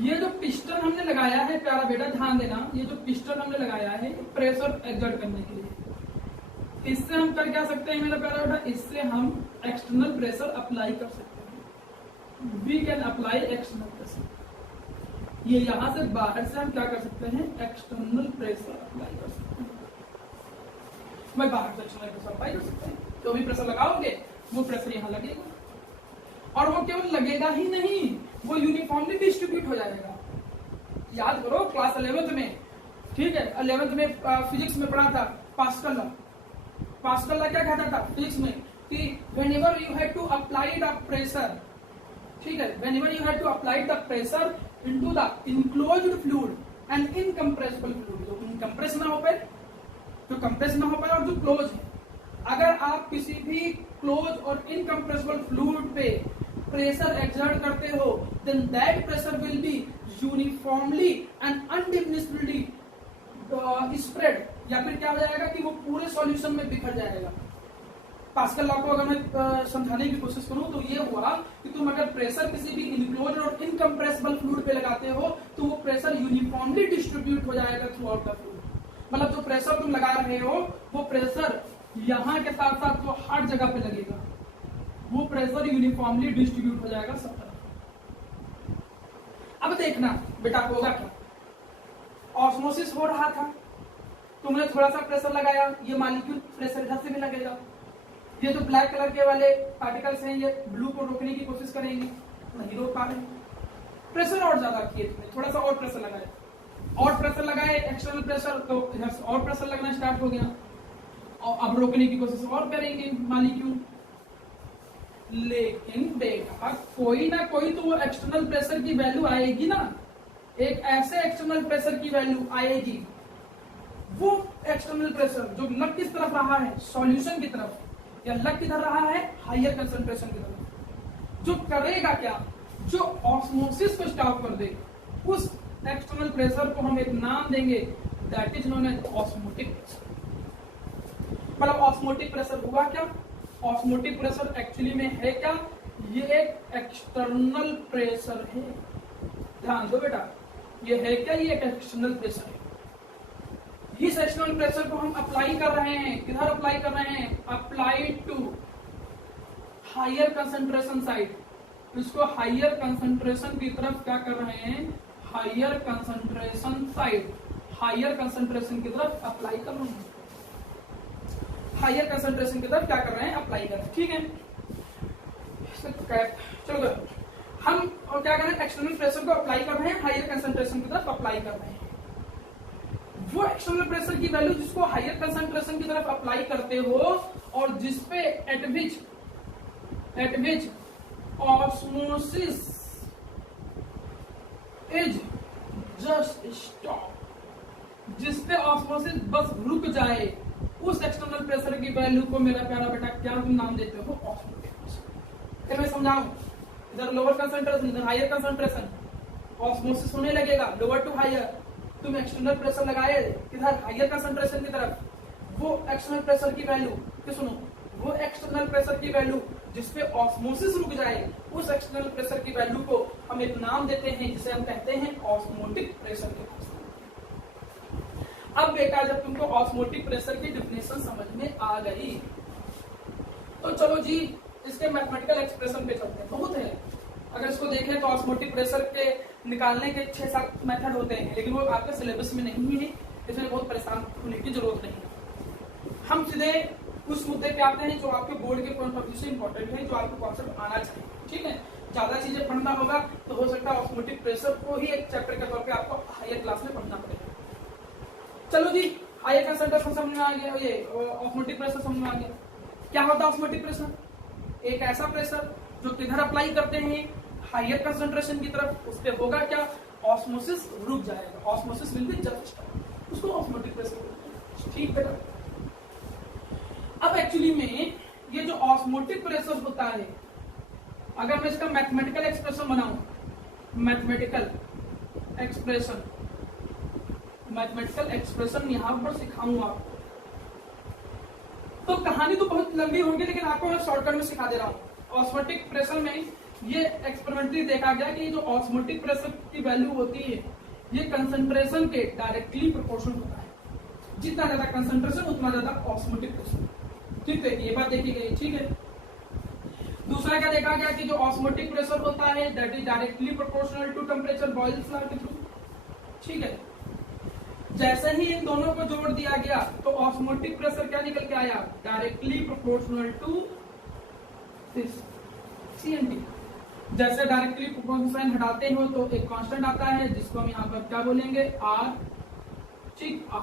ये जो पिस्टन हमने लगाया है प्यारा बेटा, ध्यान देना, ये जो पिस्टन हमने लगाया है प्रेशर एक्सर्ट करने के लिए। इससे हम कर क्या सकते हैं मेरा प्यारा बेटा, इससे हम एक्सटर्नल प्रेशर अप्लाई कर सकते हैं। We can apply external pressure. ये यहां से बाहर से हम क्या कर सकते हैं, एक्सटर्नल प्रेशर अप्लाई कर सकते हैं। मैं बाहर से एक्सटर्नल प्रेशर अप्लाई कर सकते हैं। जो भी प्रेशर लगाओगे वो प्रेशर यहाँ लगेगा, और वो केवल लगेगा ही नहीं, वो यूनिफॉर्मली डिस्ट्रीब्यूट हो जाएगा। याद करो क्लास 11th में, ठीक है, 11th में फिजिक्स में पढ़ा था पास्कल लॉ। पास्कल लॉ क्या कहता था फिजिक्स में कि whenever you have to apply the pressure, ठीक है, whenever you have to apply the pressure into the enclosed fluid and incompressible fluid, जो कंप्रेस ना हो पाए, जो कंप्रेस ना हो पाए और जो क्लोज है, अगर आप किसी भी क्लोज और इनकम्प्रेसिबल फ्लूइड पे प्रेशर एक्सर्ट करते हो, then that pressure will be uniformly and undiminishedly spread, या फिर क्या हो जाएगा कि वो पूरे सॉल्यूशन में बिखर जाएगा। पास्कल लॉ को अगर मैं समझाने की कोशिश करूं तो ये हुआ कि तुम अगर प्रेशर किसी भी इनक्लोज्ड और इनकम्प्रेसिबल फ्लूइड पे लगाते हो तो वो प्रेशर यूनिफॉर्मली डिस्ट्रीब्यूट हो जाएगा थ्रू आउट द फ्लूइड। मतलब जो प्रेशर तुम लगा रहे हो वो प्रेशर यहाँ के साथ साथ तो हर जगह पे लगेगा, वो प्रेशर यूनिफॉर्मली डिस्ट्रीब्यूट हो जाएगा सब तरफ। अब देखना बेटा होगा क्या, ऑस्मोसिस हो रहा था, तुमने थोड़ा सा प्रेशर लगाया, ये मॉलिक्यूल प्रेशर इधर से भी लगेगा, ये जो ब्लैक कलर के वाले पार्टिकल्स हैं ये ब्लू को रोकने की कोशिश करेंगे, नहीं रोक पा रहे, प्रेशर और ज्यादा किए तुमने, थोड़ा सा और प्रेशर लगाया, और प्रेशर लगाए एक्सटर्नल प्रेशर, तो इधर से और प्रेशर लगना स्टार्ट हो गया, और अब रोकने की कोशिश और करेंगे मॉलिक्यूल। लेकिन बेटा कोई ना कोई तो वो एक्सटर्नल प्रेशर की वैल्यू आएगी ना, एक ऐसे एक्सटर्नल प्रेशर की वैल्यू आएगी, वो एक्सटर्नल प्रेशर जो लग किस तरफ रहा है, सॉल्यूशन की तरफ, या लग किधर रहा है, हायर कंसंट्रेशन की तरफ, जो करेगा क्या, जो ऑस्मोसिस को स्टॉप कर दे, उस एक्सटर्नल प्रेशर को हम एक नाम देंगे, that is known as osmotic pressure. मतलब ऑस्मोटिक प्रेशर हुआ क्या, ऑस्मोटिक प्रेशर एक्चुअली में है क्या, ये एक एक्सटर्नल प्रेशर है, ध्यान दो बेटा, ये है क्या, ये एक एक्सटर्नल प्रेशर है। इस एक्सटर्नल प्रेशर को हम अप्लाई कर रहे हैं, किधर अप्लाई कर रहे हैं, apply to higher concentration side, इसको हायर कंसंट्रेशन की तरफ क्या कर रहे हैं, higher concentration side, higher concentration की तरफ अप्लाई कर रहे हैं, हायर कंसंट्रेशन की तरफ क्या कर रहे हैं, अप्लाई कर रहे हैं, ठीक है। चलो हम और क्या कर रहे हैं, एक्सटर्नल प्रेशर को अप्लाई कर रहे हैं, हायर कंसंट्रेशन की तरफ अप्लाई कर रहे हैं। वो एक्सटर्नल प्रेशर की वैल्यू जिसको हायर कंसंट्रेशन की तरफ अप्लाई करते हो और जिसपे eight which osmosis is just stop, जिसपे ऑस्मोसिस बस रुक जाए, उस एक्सटर्नल प्रेशर की वैल्यू को मेरा प्यारा बेटा क्या तुम नाम देते हो, ऑस्मोटिक प्रेशर। मैं समझाऊं, इधर लोअर कंसंट्रेशन, इधर हायर कंसंट्रेशन, ऑस्मोसिस होने लगेगा लोअर टू हायर, तुम एक्सटर्नल प्रेशर लगाए किधर, हायर कंसंट्रेशन की तरफ, वो एक्सटर्नल प्रेशर की वैल्यू, तो सुनो, वो एक्सटर्नल प्रेशर की वैल्यू जिसपे ऑस्मोसिस रुक जाए, उस एक्सटर्नल प्रेशर की वैल्यू को हम एक नाम देते हैं जिसे हम कहते हैं ऑस्मोटिक प्रेशर के। अब बेटा जब तुमको ऑस्मोटिक प्रेशर की डिफिनेशन समझ में आ गई, तो चलो जी इसके मैथमेटिकल एक्सप्रेशन पे चलते हैं। बहुत है, अगर इसको देखें तो ऑस्मोटिक प्रेशर के निकालने के 6-7 मेथड होते हैं, लेकिन वो आपके सिलेबस में नहीं है, इसमें बहुत परेशान होने की जरूरत नहीं है। हम सीधे उस मुद्दे पे आते हैं जो आपके बोर्ड के पॉइंट ऑफ व्यू से इंपॉर्टेंट है, जो आपको कॉन्सेप्ट आना चाहिए, ठीक है। ज्यादा चीजें पढ़ना होगा तो हो सकता है ऑस्मोटिक प्रेशर को ही एक चैप्टर के तौर पे आपको हायर क्लास में पढ़ना पड़ेगा। चलो जी, हायर कंसंट्रेशन समझ में आ गया, ये ऑस्मोटिक प्रेशर समझ में आ गया। क्या होता है ऑस्मोटिक प्रेशर, एक ऐसा प्रेशर जो किधर अप्लाई करते हैं, हायर कंसंट्रेशन की तरफ, उस पे होगा क्या, ऑस्मोसिस रुक जाएगा, osmosis will be just stop, उसको ऑस्मोटिक प्रेशर बोलते हैं, ठीक बेटा। अब एक्चुअली में ये जो ऑस्मोटिक प्रेशर होता है, अगर मैं इसका मैथमेटिकल एक्सप्रेशन बनाऊं, मैथमेटिकल एक्सप्रेशन यहां पर सिखाऊंगा आपको, तो कहानी तो बहुत लंबी होगी, लेकिन आपको मैं शॉर्टकट में सिखा दे रहा हूं। ऑस्मोटिक प्रेशर में ये एक्सपेरिमेंटली देखा गया कि जो ऑस्मोटिक प्रेशर की वैल्यू होती है, ये कंसंट्रेशन के डायरेक्टली प्रोपोर्शनल होता है, जितना ज्यादा कंसंट्रेशन उतना ज्यादा ऑस्मोटिक प्रेशर, ठीक है, ये बात देखी गई, ठीक है। दूसरा क्या देखा गया कि जो ऑस्मोटिक प्रेशर होता है that is directly proportional to temperature Boyle's law के थ्रू, ठीक है। जैसे ही इन दोनों को जोड़ दिया गया तो ऑस्मोटिक प्रेशर क्या निकल के आया, directly proportional to this CNT। जैसे डायरेक्टली प्रोपोर्शनल साइन हटाते हो तो एक कांस्टेंट आता है जिसको हम यहाँ पर क्या बोलेंगे, R, ठीक, R।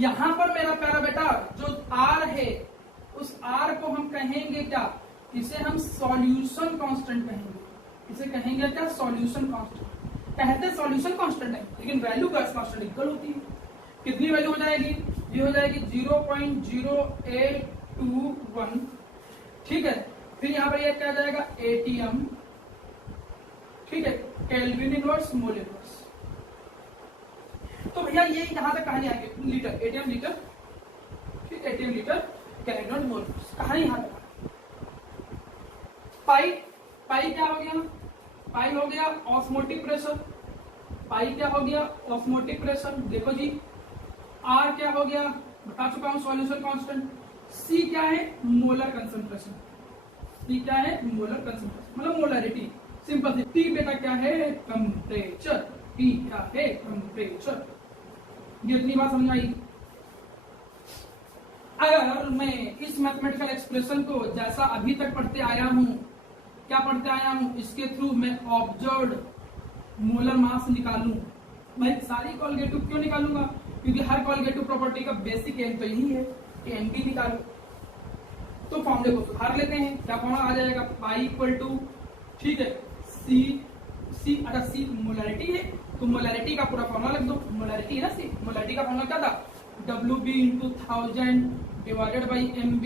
यहां पर मेरा प्यारा बेटा जो R है, उस R को हम कहेंगे क्या, इसे हम सॉल्यूशन कांस्टेंट कहेंगे, इसे कहेंगे क्या, सॉल्यूशन कांस्टेंट। कहते हैं सॉल्यूशन कांस्टेंट है, लेकिन वैल्यू गैस कांस्टेंट इक्वल होती है। कितनी वैल्यू हो जाएगी, ये हो जाएगी 0.0821, ठीक है। फिर यहाँ पर ये क्या आ जाएगा, ATM, ठीक है, केल्विन इनवर्स मोल इनवर्स। तो भैया ये यहां तक कहानी आएगी, लीटर, ATM लीटर, ठीक, ATM litre kelvin mole inverse, कहानी यहां तक। पाई क्या हो गया, पाई हो गया ऑस्मोटिक प्रेशर, पाई क्या हो गया, ऑस्मोटिक प्रेशर। देखो जी, आर क्या हो गया, बता चुका हूं, सॉल्यूशन कांस्टेंट। सी क्या है, मोलर कंसंट्रेशन। सी क्या है, मोलर कंसंट्रेशन मतलब मोलरिटी, सिंपल। टी बेटा क्या है, टेम्परेचर। टी क्या है, टेम्परेचर। ये इतनी बात समझ आई। अगर मैं इस मैथमेटिकल एक्सप्रेशन को जैसा अभी तक पढ़ते आया हूं, क्या पढ़ते आया हूं, इसके थ्रू मैं ऑब्जर्व्ड मोलर मास निकालूं। मैं सारी कॉलगेटिव क्यों निकालूंगा, क्योंकि हर कॉलगेटिव प्रॉपर्टी का बेसिक एम तो यही है कि एनटी निकालो। तो फॉर्मूले को सुधार लेते हैं। क्या फॉर्मूला आ जाएगा, पाई इक्वल टू, ठीक है, सी अगर सी मोलरिटी है तो मोलरिटी का पूरा फॉर्मूला लिख दो। मोलरिटी है ना सी, मोलरिटी का फॉर्मूला क्या था, WB into 1000 divided by MB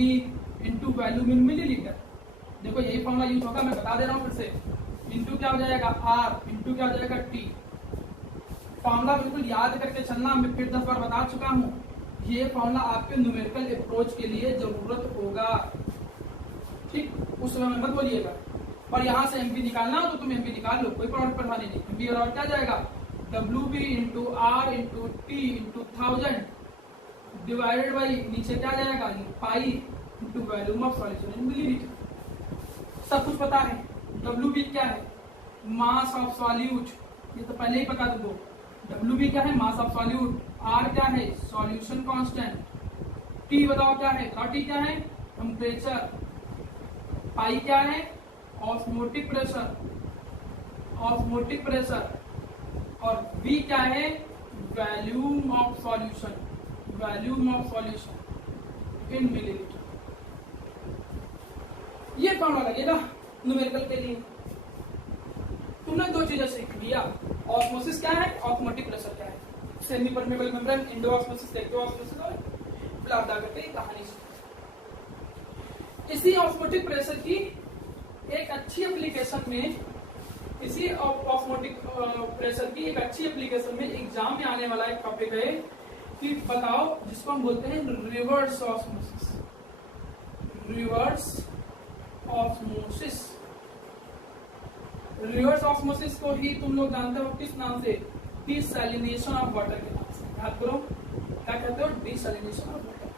into volume in millilitre. देखो यही फॉर्मूला यूज होगा, मैं बता दे रहा हूं फिर से। इंटू क्या हो जाएगा, R इंटू क्या हो जाएगा, T। फॉर्मूला बिल्कुल याद करके चलना, मैं फिर 10 बार बता चुका हूं। ये फॉर्मूला आपके न्यूमेरिकल अप्रोच के लिए जरूरत होगा, ठीक, उस समय मत बोलिएगा। और यहाँ से एमपी निकालना हो तो तुम एमपी निकाल लो, कोई परेशानी नहीं। एमपी और क्या जाएगा, WB into R into T into 1000 divided by नीचे क्या जाएगा, pi into volume of solution in millilitre. सब कुछ पता है। WB क्या है, मास ऑफ सॉल्यूट, ये तो पहले ही पता तुमको। WB क्या है, मास ऑफ सॉल्यूट। R क्या है, सॉल्यूशन कांस्टेंट। T बताओ क्या है, T क्या है, टेम्परेचर। पाई क्या है, ऑस्मोटिक प्रेशर, ऑस्मोटिक प्रेशर। और V क्या है, volume of solution, volume of solution in millilitre. ये फॉर्मूला लगेगा न्यूमेरिकल के लिए। तुमने दो चीजें सीख लिया, ऑस्मोसिस क्या है, ऑस्मोटिक प्रेशर क्या है, semi permeable membrane, Indo osmosis, active osmosis और ब्लाबला करके कहानी। इसी ऑस्मोटिक प्रेशर की एक अच्छी एप्लीकेशन में, इसी ऑस्मोटिक प्रेशर की एक अच्छी एप्लीकेशन में एग्जाम में आने वाला एक टॉपिक है कि बताओ, जिसको हम बोलते हैं reverse osmosis. Reverse osmosis, reverse osmosis को ही तुम लोग जानते हो किस नाम से, डिसैलिनेशन ऑफ वाटर के नाम से। याद करो, क्या कहते हो, डिसैलिनेशन ऑफ वाटर।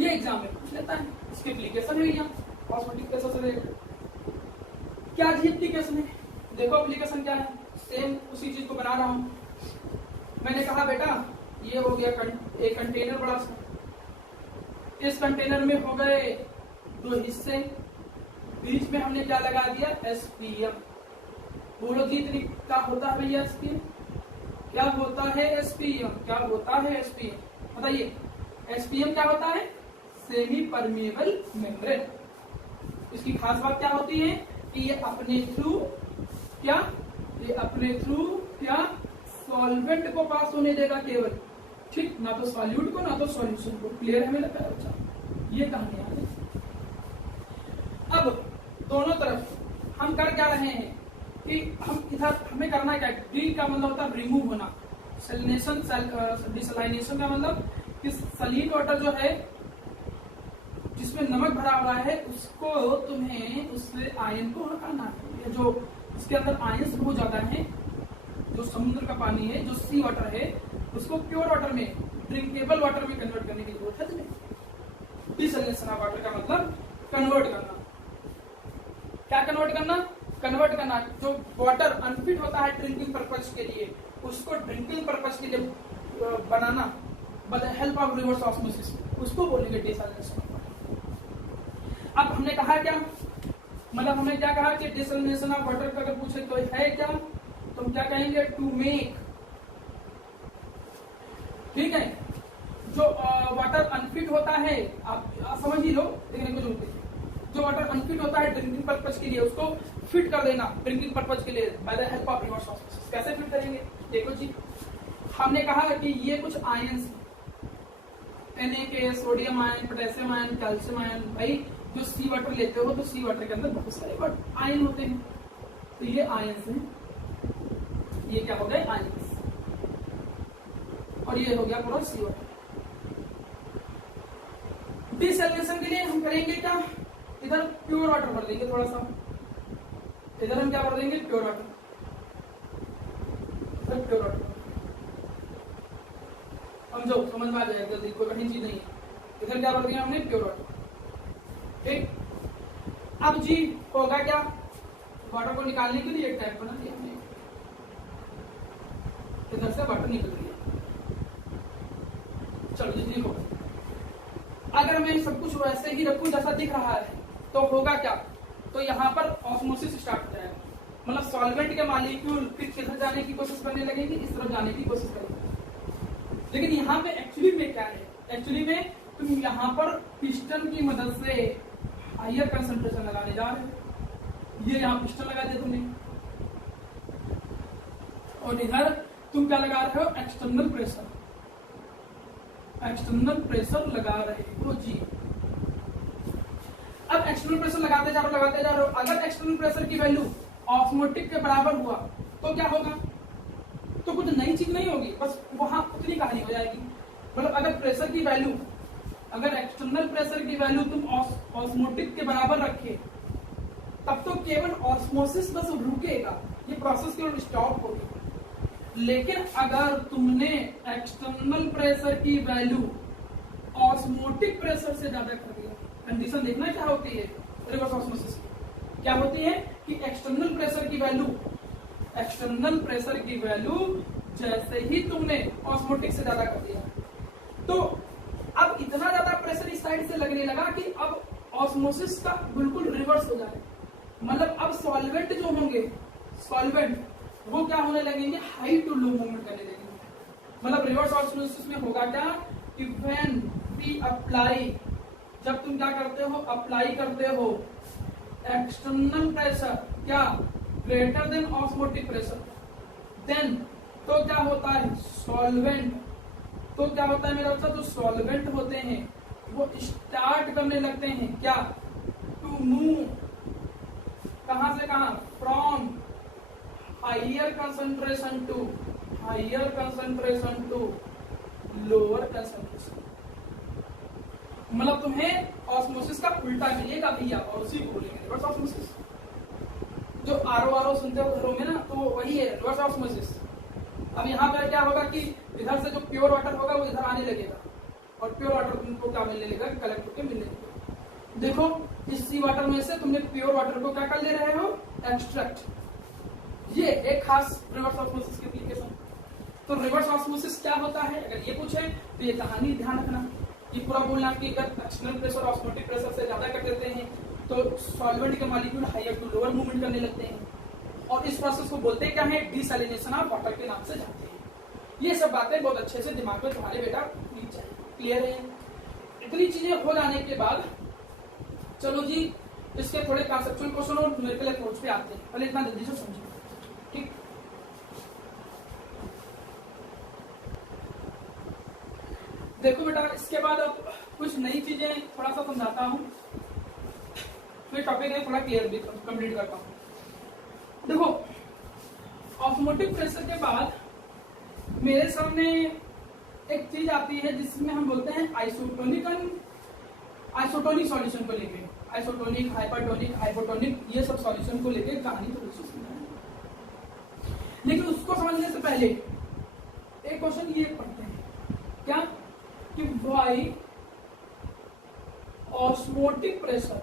ये एग्जाम में पूछ लेता है, इसकी एप्लीकेशन है यहाँ ऑस्मोटिक प्रेशर से रिलेटेड। क्या जी एप्लीकेशन है, देखो एप्लीकेशन क्या है, सेम उसी चीज को बना रहा हूं। मैंने कहा बेटा ये हो गया एक कंटेनर बड़ा सा, इस कंटेनर में हो गए दो हिस्से, बीच में हमने क्या लगा दिया, SPM। बोलो जी इतनी क्या होता है भैया SPM, क्या होता है SPM, क्या होता है SPM, बताइए। SPM क्या होता है, सेमी परमेबल मेम्ब्रेन। इसकी खास बात क्या होती है कि ये अपने थ्रू क्या, ये अपने थ्रू क्या, सॉल्वेंट को पास होने देगा केवल, ठीक, ना तो सॉल्यूट को ना तो सॉल्यूशन को। क्लियर है मेरा प्यारा बच्चा, ये कहानी है। अब दोनों तरफ हम कर क्या रहे हैं कि हम इधर हमें करना क्या, डी का मतलब होता है रिमूव होना, सैलिनेशन, डिसैलिनेशन का मतलब कि सलीन वाटर जो है जिसमें नमक भरा हुआ है उसको तुम्हें उससे आयन को हटाना है। जो उसके अंदर आयंस बहुत ज्यादा है, जो समुद्र का पानी है, जो सी वाटर है, उसको प्योर वाटर में, ड्रिंकेबल वाटर में कन्वर्ट करने की जरूरत है तुम्हें। डिसैलिनेशन ऑफ वाटर का मतलब कन्वर्ट करना। क्या कन्वर्ट करना, कन्वर्ट करना। जो वाटर अनफिट होता है ड्रिंकिंग पर्पज के लिए, उसको ड्रिंकिंग पर्पज के लिए बनाना, by the help of reverse osmosis, उसको बोलेंगे डिसैलिनेशन ऑफ वाटर। अब हमने कहा क्या, मतलब हमने क्या कहा कि डिसैलिनेशन ऑफ वाटर का अगर पूछे तो है क्या, तो हम क्या कहेंगे, टू मेक, ठीक है, जो वाटर अनफिट होता है, आप समझ ही लो, देखने को जरूरत है। जो वाटर अनफिट होता है ड्रिंकिंग पर्पज के लिए, उसको फिट कर देना ड्रिंकिंग पर्पज के लिए bye the help of reverse osmosis. कैसे फिट करेंगे, देखो जी, हमने कहा कि ये कुछ ions, Na, sodium ion, potassium ion, calcium ion, भाई जो सी वाटर लेते हो तो सी वाटर के अंदर बहुत सारे आयन होते हैं, तो ये आयंस हैं, ये क्या हो गए आयंस, और ये हो गया पूरा सी वाटर। डिसैलिनेशन के लिए हम करेंगे क्या, इधर प्योर वाटर भर देंगे थोड़ा सा, इधर हम क्या भर देंगे, प्योर वाटर। सिर्फ प्योर वाटर। समझो, समझ में आ जाएगा, कोई कठिन चीज नहीं है। इधर क्या बोल दिया हमने, प्योर वाटर। ठीक, अब जी होगा क्या, वाटर को निकालने के लिए एक टैप बना दिया हमने, इधर से वाटर निकल रही है। चलो जी ठीक होगा। अगर मैं सब कुछ वैसे ही रखूं जैसा दिख रहा है तो होगा क्या, तो यहाँ पर ऑस्मोसिस स्टार्ट हो जाएगा, मतलब सॉल्वेंट के मॉलिक्यूल फिर किधर जाने की कोशिश करने लगेंगे, इस तरफ जाने की कोशिश करेंगे। लेकिन यहाँ पे एक्चुअली में क्या है, एक्चुअली में तुम यहाँ पर पिस्टन की मदद से हायर कंसंट्रेशन लगाने जा रहे हो। ये यहाँ पिस्टन लगा दिया तुमने, और इधर तुम क्या लगा रहे हो, एक्सटर्नल प्रेशर, एक्सटर्नल प्रेशर लगा रहे हो जी। अब एक्सटर्नल प्रेशर लगाते जा रहे हो। अगर एक्सटर्नल प्रेशर की वैल्यू ऑस्मोटिक के बराबर हुआ तो क्या होगा, तो कुछ नई चीज नहीं होगी, बस वहां उतनी कहानी हो जाएगी। मतलब अगर प्रेशर की वैल्यू, अगर एक्सटर्नल प्रेशर की वैल्यू तुम ऑस्मोटिक के बराबर रखे तब तो केवल ऑस्मोसिस बस रुकेगा, ये प्रोसेस केवल स्टॉप होगी। लेकिन अगर तुमने एक्सटर्नल प्रेशर की वैल्यू ऑस्मोटिक प्रेशर से ज्यादा कर दिया, कंडीशन देखना क्या होती है रिवर्स ऑस्मोसिस की, क्या होती है कि एक्सटर्नल प्रेशर की वैल्यू, एक्सटर्नल प्रेशर की वैल्यू जैसे ही तुमने ऑस्मोटिक से ज्यादा कर दिया तो अब इतना ज्यादा प्रेशर इस साइड से लगने लगा कि अब ऑस्मोसिस का बिल्कुल रिवर्स हो जाए। मतलब अब सॉल्वेंट जो होंगे, सॉल्वेंट वो क्या होने लगेंगे, हाई टू लो मूवमेंट करने लगेंगे। मतलब रिवर्स ऑस्मोसिस में होगा क्या कि व्हेन वी अप्लाई, जब तुम क्या करते हो, अप्लाई करते हो एक्सटर्नल प्रेशर क्या greater than osmotic pressure, then तो क्या होता है सॉल्वेंट, तो क्या होता है मेरा बच्चा, जो सॉल्वेंट होते हैं वो स्टार्ट करने लगते हैं क्या, टू मूव, कहां से कहां, from higher concentration to higher concentration to lower concentration. मतलब तुम्हें ऑस्मोसिस का उल्टा मिलेगा भैया, और उसी को बोलेंगे रिवर्स ऑस्मोसिस। जो आरो सुनते हो घरों में ना, तो वही है रिवर्स ऑस्मोसिस। अब यहाँ पर क्या होगा कि इधर से जो प्योर वाटर होगा वो इधर आने लगेगा, और प्योर वाटर तुमको क्या मिलने लगेगा, कलेक्ट होकर मिलने लगेगा। देखो इस सी वाटर में से तुमने प्योर वाटर को क्या कर ले रहे हो, एक्सट्रैक्ट। ये एक खास रिवर्स ऑस्मोसिस की एप्लीकेशन। तो रिवर्स ऑस्मोसिस क्या होता है, अगर ये पूछे तो ये कहानी ध्यान रखना, ये पूरा बोलना कि अगर एक्सटर्नल प्रेशर ऑस्मोटिक प्रेशर से ज्यादा कर देते हैं तो सॉल्वेंट के molecule higher to lower movement करने लगते हैं, और इस प्रोसेस को बोलते हैं क्या है, डिसैलिनेशन ऑफ वाटर के नाम से जानते हैं। ये सब बातें बहुत अच्छे से दिमाग में तुम्हारे बेटा क्लियर है। इतनी चीजें हो जाने के बाद चलो जी इसके थोड़े कॉन्सेप्चुअल क्वेश्चन और न्यूमेरिकल अप्रोच पे आते हैं, पहले इतना जल्दी से समझो। ठीक, देखो बेटा इसके बाद अब कुछ नई चीजें थोड़ा सा समझाता हूँ, फिर टॉपिक है थोड़ा क्लियर भी कंप्लीट करता हूँ। देखो ऑस्मोटिक प्रेशर के बाद मेरे सामने एक चीज आती है जिसमें हम बोलते हैं आइसोटोनिक सॉल्यूशन को लेके, आइसोटोनिक, हाइपरटोनिक, हाइपोटोनिक, ये सब सॉल्यूशन को लेके कहानी थोड़ी सी समझाएंगे। लेकिन उसको समझने से पहले एक क्वेश्चन ये पढ़ते हैं क्या कि why osmotic pressure,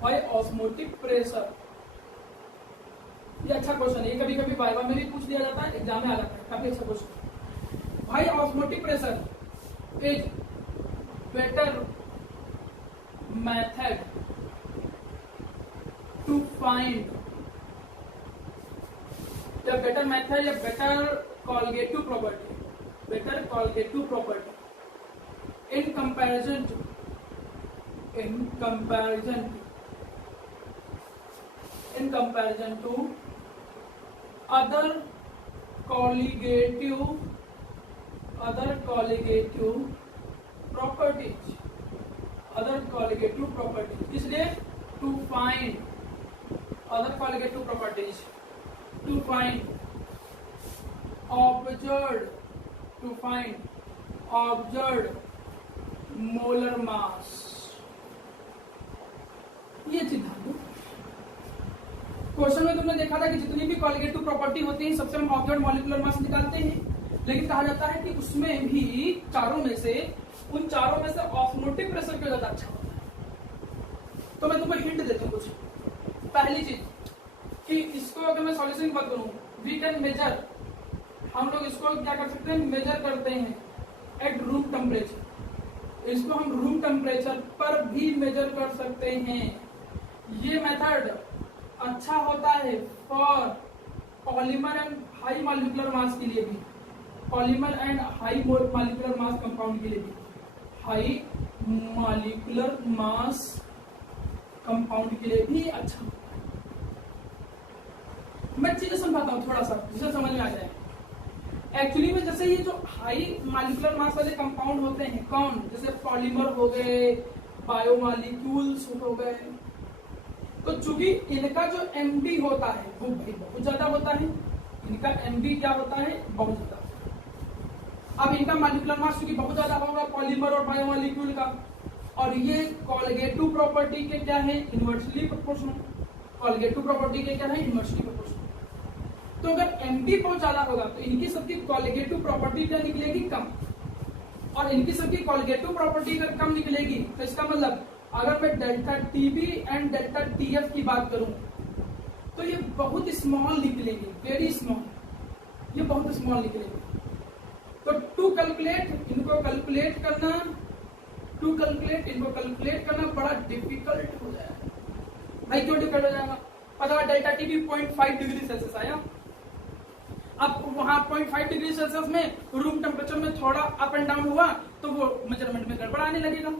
why osmotic pressure, ये अच्छा क्वेश्चन है, कभी कभी वाइवा में भी पूछ दिया जाता है, एग्जाम में आ जाता है, काफी अच्छा question. Why osmotic pressure is better method to find, या बेटर मेथड या better colligative property, better colligative property in comparison to other colligative properties, इसलिए to find other colligative properties, to find observed molar mass, ये चीज ध्यान दो। Question में तुमने देखा था कि जितनी भी कॉलिगेटिव प्रॉपर्टी होती है सबसे हम ऑब्जर्व मॉलिक्यूलर मास निकालते हैं, लेकिन कहा जाता है कि उसमें भी उन चारों में से ऑस्मोटिक प्रेशर क्यों ज्यादा अच्छा होता है। तो मैं तुम्हें हिंट देता हूँ कुछ। पहली चीज कि इसको अगर मैं सॉल्यूशन की बात करूं, वी कैन मेजर, हम लोग इसको क्या कर सकते हैं, मेजर करते हैं एट रूम टेम्परेचर। इसको हम रूम टेम्परेचर पर भी मेजर कर सकते हैं। ये मेथड अच्छा होता है for polymer and high molecular mass के लिए भी, polymer and high molecular mass compound के लिए भी, हाई मॉलिक्यूलर मास कंपाउंड के लिए भी अच्छा होता है। मैं चीजें समझाता हूँ थोड़ा सा जिसे समझ में आ जाए। एक्चुअली में जैसे ये जो हाई मॉलिक्यूलर मास वाले कंपाउंड होते हैं, कौन, जैसे पॉलीमर हो गए, बायोमॉलिक्यूल्स हो गए, तो चूंकि इनका जो एमडी होता है वो भाई बहुत ज्यादा होता है, इनका एमडी क्या होता है, बहुत ज्यादा। अब इनका मॉलिक्यूलर मास चूंकि बहुत ज्यादा होगा पॉलीमर और बायोमॉलिक्यूल का, और ये कॉलिगेटिव प्रॉपर्टी के क्या है, इनवर्सली प्रोपोर्शनल। कॉलिगेटिव प्रॉपर्टी के क्या है, इनवर्सली प्रोपोर्शनल। तो अगर एमडी बहुत ज्यादा होगा तो इनकी सबकी कॉलिगेटिव प्रॉपर्टी क्या निकलेगी, कम, और इनकी सबकी कॉलिगेटिव प्रॉपर्टी अगर कम निकलेगी तो इसका मतलब अगर मैं delta TB and delta TF की बात करूं तो ये बहुत स्मॉल निकलेंगे, वेरी स्मॉल, ये बहुत स्मॉल निकलेंगे। तो टू कैलकुलेट इनको कैलकुलेट करना बड़ा डिफिकल्ट हो जाएगा। भाई क्यों डिफिकल्ट हो जाएगा, अगर डेल्टा टीबी 0.5 डिग्री सेल्सियस आया, अब वहां 0.5 डिग्री सेल्सियस में रूम टेम्परेचर में थोड़ा अप एंड डाउन हुआ तो वो मेजरमेंट में गड़बड़ आने लगेगा।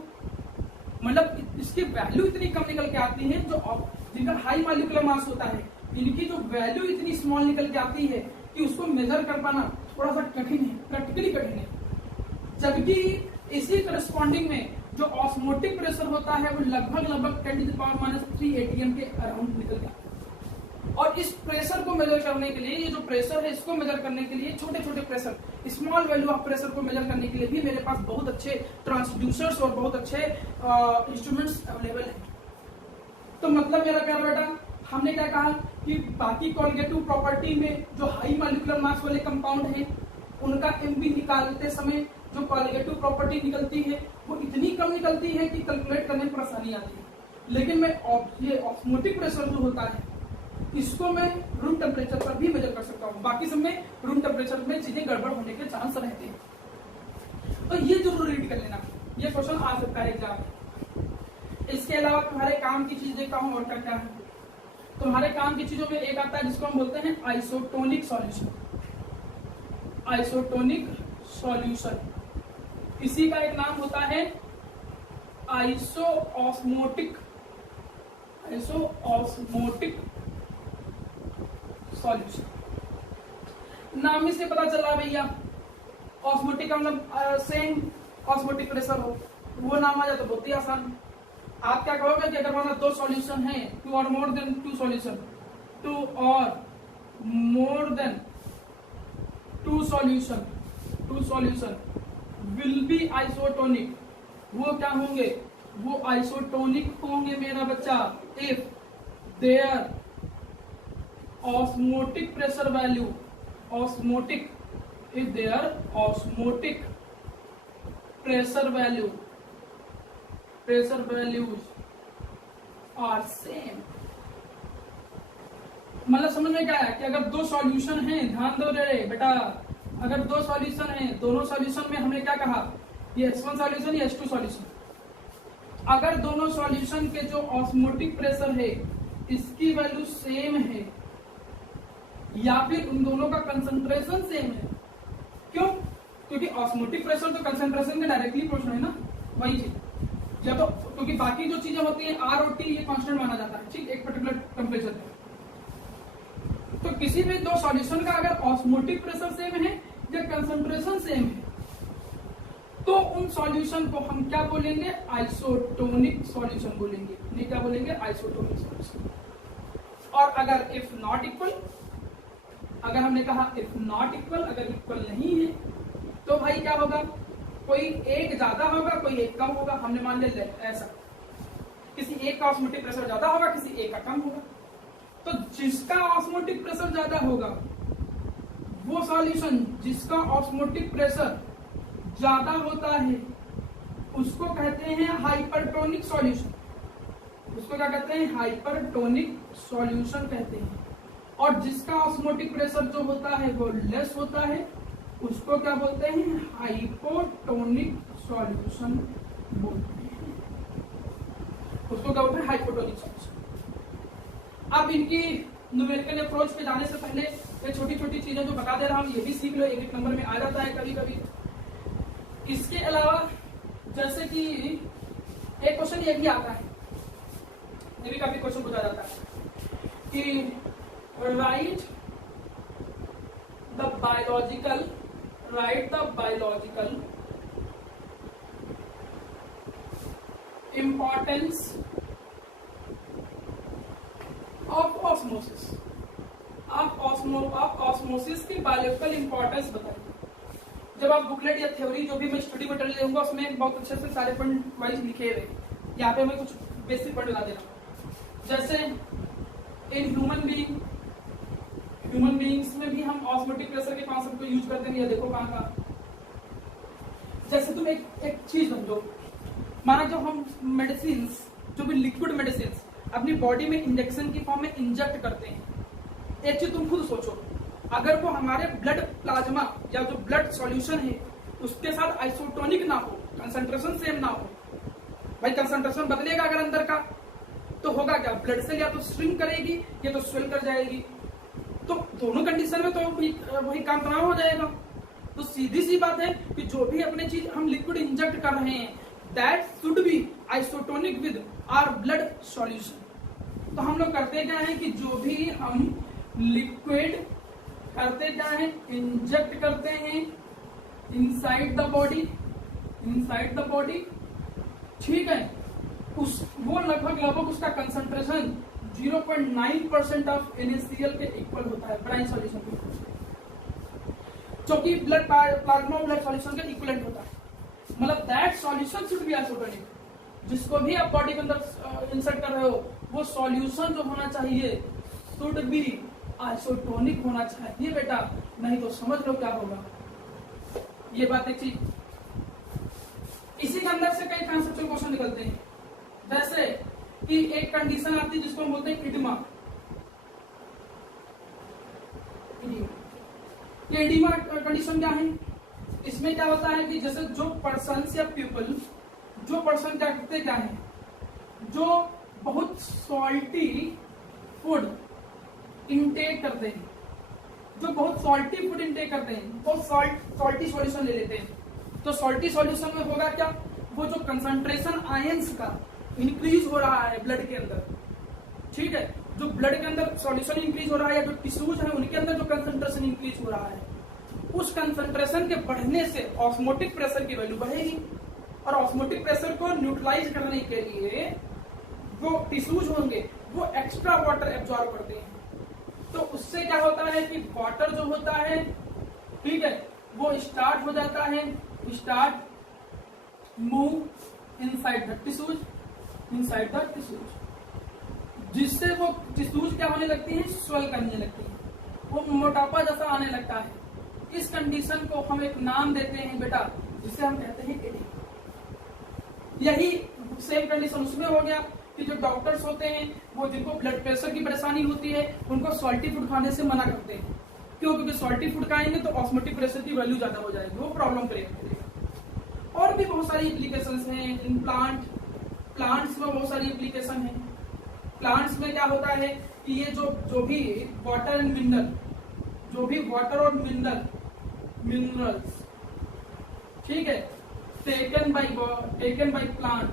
मतलब इसकी वैल्यू इतनी कम निकल के आती है, जो जिनका हाई मॉलिक्यूलर मास होता है इनकी जो वैल्यू इतनी स्मॉल निकल के आती है कि उसको मेजर कर पाना थोड़ा सा कठिन है, प्रैक्टिकली कठिन है। जबकि इसी करस्पॉन्डिंग में जो ऑस्मोटिक प्रेशर होता है वो लगभग 10⁻³ atm के अराउंड निकल जाता है। और इस प्रेशर को मेजर करने के लिए, ये जो प्रेशर है इसको मेजर करने के लिए, छोटे छोटे pressure, small value of pressure को मेजर करने के लिए भी मेरे पास बहुत अच्छे ट्रांसड्यूसर्स और बहुत अच्छे इंस्ट्रूमेंट्स अवेलेबल हैं। तो मतलब मेरा प्यारा बेटा, हमने क्या कहा कि बाकी कॉलिगेटिव प्रॉपर्टी में जो हाई मॉलिक्यूलर मास वाले कंपाउंड हैं उनका एमपी निकालते समय जो कॉलिगेटिव प्रॉपर्टी निकलती है वो इतनी कम निकलती है कि कैलकुलेट करने में परेशानी आती है। लेकिन मैं ये ऑस्मोटिक प्रेशर जो होता है इसको मैं रूम टेम्परेचर पर भी मेजर कर सकता हूँ। बाकी सब में रूम टेम्परेचर में चीजें गड़बड़ होने के चांस रहते हैं। तो ये जरूर रीड कर लेना, ये क्वेश्चन आ सकता है एग्जाम में। इसके अलावा तुम्हारे काम की चीज देखता हूँ और क्या क्या है। तुम्हारे काम की चीजों में एक आता है जिसको हम बोलते हैं आइसोटोनिक सॉल्यूशन। आइसोटोनिक सॉल्यूशन, इसी का एक नाम होता है आइसोऑस्मोटिक सॉल्यूशन। नाम से पता चला भैया, ऑस्मोटिक का मतलब सेम ऑस्मोटिक प्रेशर हो, वो नाम आ जाए तो बहुत ही आसान। आप क्या कहोगे कि अगर माना दो सॉल्यूशन है, 2 और मोर देन 2 सॉल्यूशन, 2 और more than 2 solution will be isotonic. वो क्या होंगे, वो आइसोटोनिक होंगे मेरा बच्चा if their osmotic pressure value, osmotic if their osmotic pressure values are same. मतलब समझ में क्या है कि अगर दो सॉल्यूशन हैं, ध्यान दो रे बेटा, अगर दो सॉल्यूशन हैं, दोनों सॉल्यूशन में हमने क्या कहा, ये H1 सॉल्यूशन, ये H2 सॉल्यूशन, अगर दोनों सॉल्यूशन के जो ऑस्मोटिक प्रेशर है इसकी वैल्यू सेम है या फिर उन दोनों का कंसंट्रेशन सेम है, क्यों, क्योंकि ऑस्मोटिक प्रेशर तो कंसंट्रेशन के डायरेक्टली प्रोपोर्शनल है ना, वही चीज। या तो क्योंकि बाकी जो चीजें होती हैं R और T ये कांस्टेंट माना जाता है, ठीक, एक पर्टिकुलर टेम्परेचर पे। तो किसी भी दो सॉल्यूशन का अगर ऑस्मोटिक प्रेशर सेम है या कंसंट्रेशन सेम है तो उन सॉल्यूशन को हम क्या बोलेंगे, आइसोटोनिक सॉल्यूशन बोलेंगे। नहीं क्या बोलेंगे, आइसोटोनिक सॉल्यूशन। और अगर इफ नॉट इक्वल, अगर हमने कहा इफ नॉट इक्वल, अगर इक्वल नहीं है तो भाई क्या होगा, कोई एक ज्यादा होगा कोई एक कम होगा। हमने मान लिया ऐसा, किसी एक का ऑस्मोटिक प्रेशर ज्यादा होगा किसी एक का कम होगा। तो जिसका ऑस्मोटिक प्रेशर ज्यादा होगा वो सॉल्यूशन जिसका ऑस्मोटिक प्रेशर ज्यादा होता है उसको कहते हैं हाइपरटोनिक सॉल्यूशन। उसको क्या कहते हैं? हाइपरटोनिक सॉल्यूशन कहते हैं। और जिसका ऑस्मोटिक प्रेशर जो होता है वो लेस होता है उसको क्या बोलते हैं? हाइपोटोनिक सॉल्यूशन बोलते हैं। उसको क्या बोलते हैं? Hypotonic solution. अब इनकी न्यूमेरिकल अप्रोच पे जाने से पहले ये छोटी छोटी चीजें जो बता दे रहा हूं ये भी सीख लो, एक नंबर में आ जाता है कभी कभी। इसके अलावा जैसे कि एक क्वेश्चन ये भी आता है, ये भी काफी क्वेश्चन पूछा जाता है कि right the biological importance of osmosis. आप ऑस्मोसिस की बायोलॉजिकल इंपॉर्टेंस बताइए। जब आप बुकलेट या थ्योरी जो भी मैं स्टडी मटेरियल दूंगा उसमें बहुत अच्छे से सारे पॉइंट वाइज लिखे हुए, यहाँ पे मैं कुछ बेसिक पॉइंट ला दे रहा हूँ। जैसे इन ह्यूमन बीइंग्स में भी हम ऑस्मोटिक प्रेशर के कॉन्सेप्ट को यूज करते हैं। ये देखो कहाँ का, जैसे तुम एक चीज समझो, माना जो हम मेडिसिन जो भी लिक्विड मेडिसिन अपनी बॉडी में इंजेक्शन की फॉर्म में इंजेक्ट करते हैं, एक चीज तुम खुद सोचो, अगर वो हमारे ब्लड प्लाज्मा या जो ब्लड सॉल्यूशन है उसके साथ आइसोटोनिक ना हो, कंसंट्रेशन सेम ना हो, भाई कंसंट्रेशन बदलेगा अगर अंदर का तो होगा क्या? ब्लड सेल या तो श्रिंक करेगी या तो स्वेल कर जाएगी। तो दोनों कंडीशन में तो वही काम तमाम हो जाएगा। तो सीधी सी बात है कि जो भी अपने चीज हम लिक्विड इंजेक्ट कर रहे हैं that should be isotonic with our blood solution. तो हम लोग करते क्या है कि जो भी हम लिक्विड करते क्या है, इंजेक्ट करते हैं इनसाइड द बॉडी, ठीक है, वो लगभग उसका कंसंट्रेशन 0.9% ऑफ NaCl के इक्वल होता है ब्राइन सॉल्यूशन के, जो कि ब्लड प्लाज्मा ब्लड सॉल्यूशन के इक्वलेंट होता है। मतलब that solution should be isotonic. जिसको भी आप बॉडी के अंदर इंसर्ट कर रहे हो वो सॉल्यूशन जो होना चाहिए शुड बी आइसोटोनिक होना चाहिए बेटा, नहीं तो समझ लो क्या होगा। ये बात एक चीज। इसी के अंदर से कई कॉन्सेप्चुअल क्वेश्चन निकलते हैं, जैसे कि एक कंडीशन आती है जिसको हम बोलते हैं इडिमा। ये इडिमा कंडीशन क्या है? इसमें क्या होता है कि जैसे जो पर्सन या पीपल, जो पर्सन क्या करते क्या है, जो बहुत सॉल्टी फूड इंटेक करते हैं, जो बहुत सॉल्टी फूड इंटेक करते हैं वो सॉल्टी सॉल्यूशन ले लेते हैं। तो सॉल्टी सॉल्यूशन में होगा क्या? वो जो कंसंट्रेशन आयंस का इंक्रीज हो रहा है ब्लड के अंदर, ठीक है, जो ब्लड के अंदर सॉल्यूशन इंक्रीज हो रहा है या जो टिश्यूज है उनके अंदर जो कंसंट्रेशन इंक्रीज हो रहा है, उस कंसंट्रेशन के बढ़ने से ऑस्मोटिक प्रेशर की वैल्यू बढ़ेगी। और ऑस्मोटिक प्रेशर को न्यूट्रलाइज करने के लिए वो टिश्यूज होंगे वो एक्स्ट्रा वाटर एब्जॉर्ब करते हैं। तो उससे क्या होता है कि वाटर जो होता है, ठीक है, वो स्टार्ट हो जाता है, start move inside the tissues, जिससे वो टिश्यूज क्या होने लगती है? स्वेल करने लगती है, वो मोटापा जैसा आने लगता है। इस कंडीशन को हम एक नाम देते हैं बेटा, जिसे हम कहते हैं एडिमा। यही सेम कंडीशन उसमें हो गया कि जो डॉक्टर्स होते हैं वो जिनको ब्लड प्रेशर की परेशानी होती है उनको सॉल्टी फूड खाने से मना करते हैं। क्यों? क्योंकि सॉल्टी फूड खाएंगे तो ऑस्मोटिक प्रेशर की वैल्यू ज्यादा हो जाएगी, वो प्रॉब्लम करेगा। और भी बहुत सारी एप्लीकेशंस हैं इन प्लांट्स में बहुत सारी एप्लीकेशन है। प्लांट्स में क्या होता है कि ये जो भी वाटर एंड मिनरल, जो भी वाटर और मिनरल्स, ठीक है, टेकन बाय प्लांट,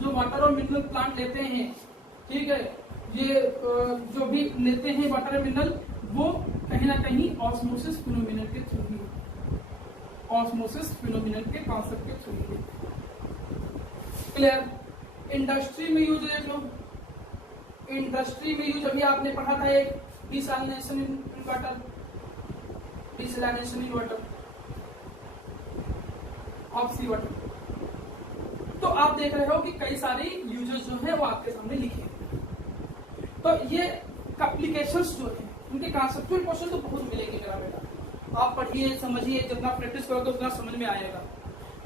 जो वाटर और मिनरल प्लांट लेते हैं, ठीक है, ये जो भी लेते हैं वाटर और मिनरल वो कहीं ना कहीं ऑस्मोसिस फिनोमिनन के थ्रू ही, ऑस्मोसिस फिनोमिनन के कॉन्सेप्ट के थ्रू ही। क्लियर? इंडस्ट्री में यूज देख लो, इंडस्ट्री में यूज अभी आपने पढ़ा था एक desalination in water of sea water. तो आप देख रहे हो कि कई सारे यूजेस जो है वो आपके सामने लिखे हैं। तो ये एप्लीकेशंस जो है उनके कंसेप्चुअल क्वेश्चन तो बहुत मिलेंगे मेरा बेटा। आप पढ़िए समझिए, जितना प्रैक्टिस करोगे उतना समझ में आएगा।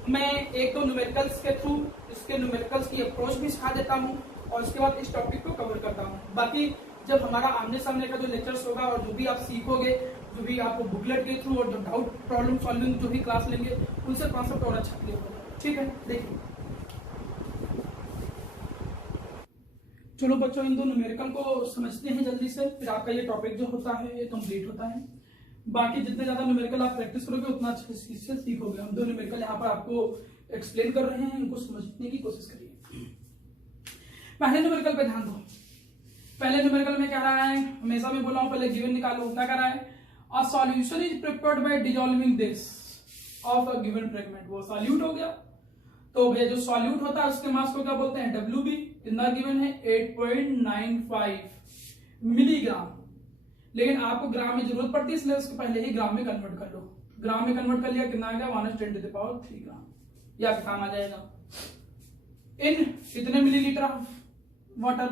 मैं एक दो न्यूमेरिकल्स के थ्रू इसके न्यूमेरिकल्स की अप्रोच भी सिखा देता हूँ और उसके बाद इस टॉपिक को कवर करता हूँ। बाकी जब हमारा आमने सामने का जो लेक्चर्स होगा और जो भी आप सीखोगे, जो भी आपको बुकलेट के थ्रू और जो डाउट प्रॉब्लम सॉल्विंग जो भी क्लास लेंगे उनसे कॉन्सेप्ट और अच्छा क्लियर होगा। ठीक है, देखिए चलो बच्चों इन दो न्यूमेरिकल को समझते हैं जल्दी से, फिर आपका ये टॉपिक जो होता है ये कंप्लीट होता है। बाकी जितने ज्यादा न्यूमेरिकल आप प्रैक्टिस करोगे उतना अच्छे से सीखोगे। हम दो न्यूमेरिकल यहाँ पर आपको एक्सप्लेन कर रहे हैं, इनको समझने की कोशिश करिए। पहले न्यूमेरिकल पे ध्यान दो। पहले न्यूमेरिकल में क्या रहा है, हमेशा मैं बोला हूं पहले गिवन निकालो। क्या कर रहा है, a solution is prepared by dissolving this of a given fragment. वो सॉल्यूट हो गया, तो भैया जो सॉल्यूट होता है उसके मास को क्या बोलते हैं, WB। कितना गिवन है, 8.95 मिलीग्राम। लेकिन आपको ग्राम में जरूरत पड़ती है इसलिए उसको पहले ही ग्राम में कन्वर्ट कर लो। ग्राम में कन्वर्ट कर लिया, कितना आ गया, 1×10⁻³ ग्राम। या काम आ जाएगा इन कितने मिलीलीटर वाटर।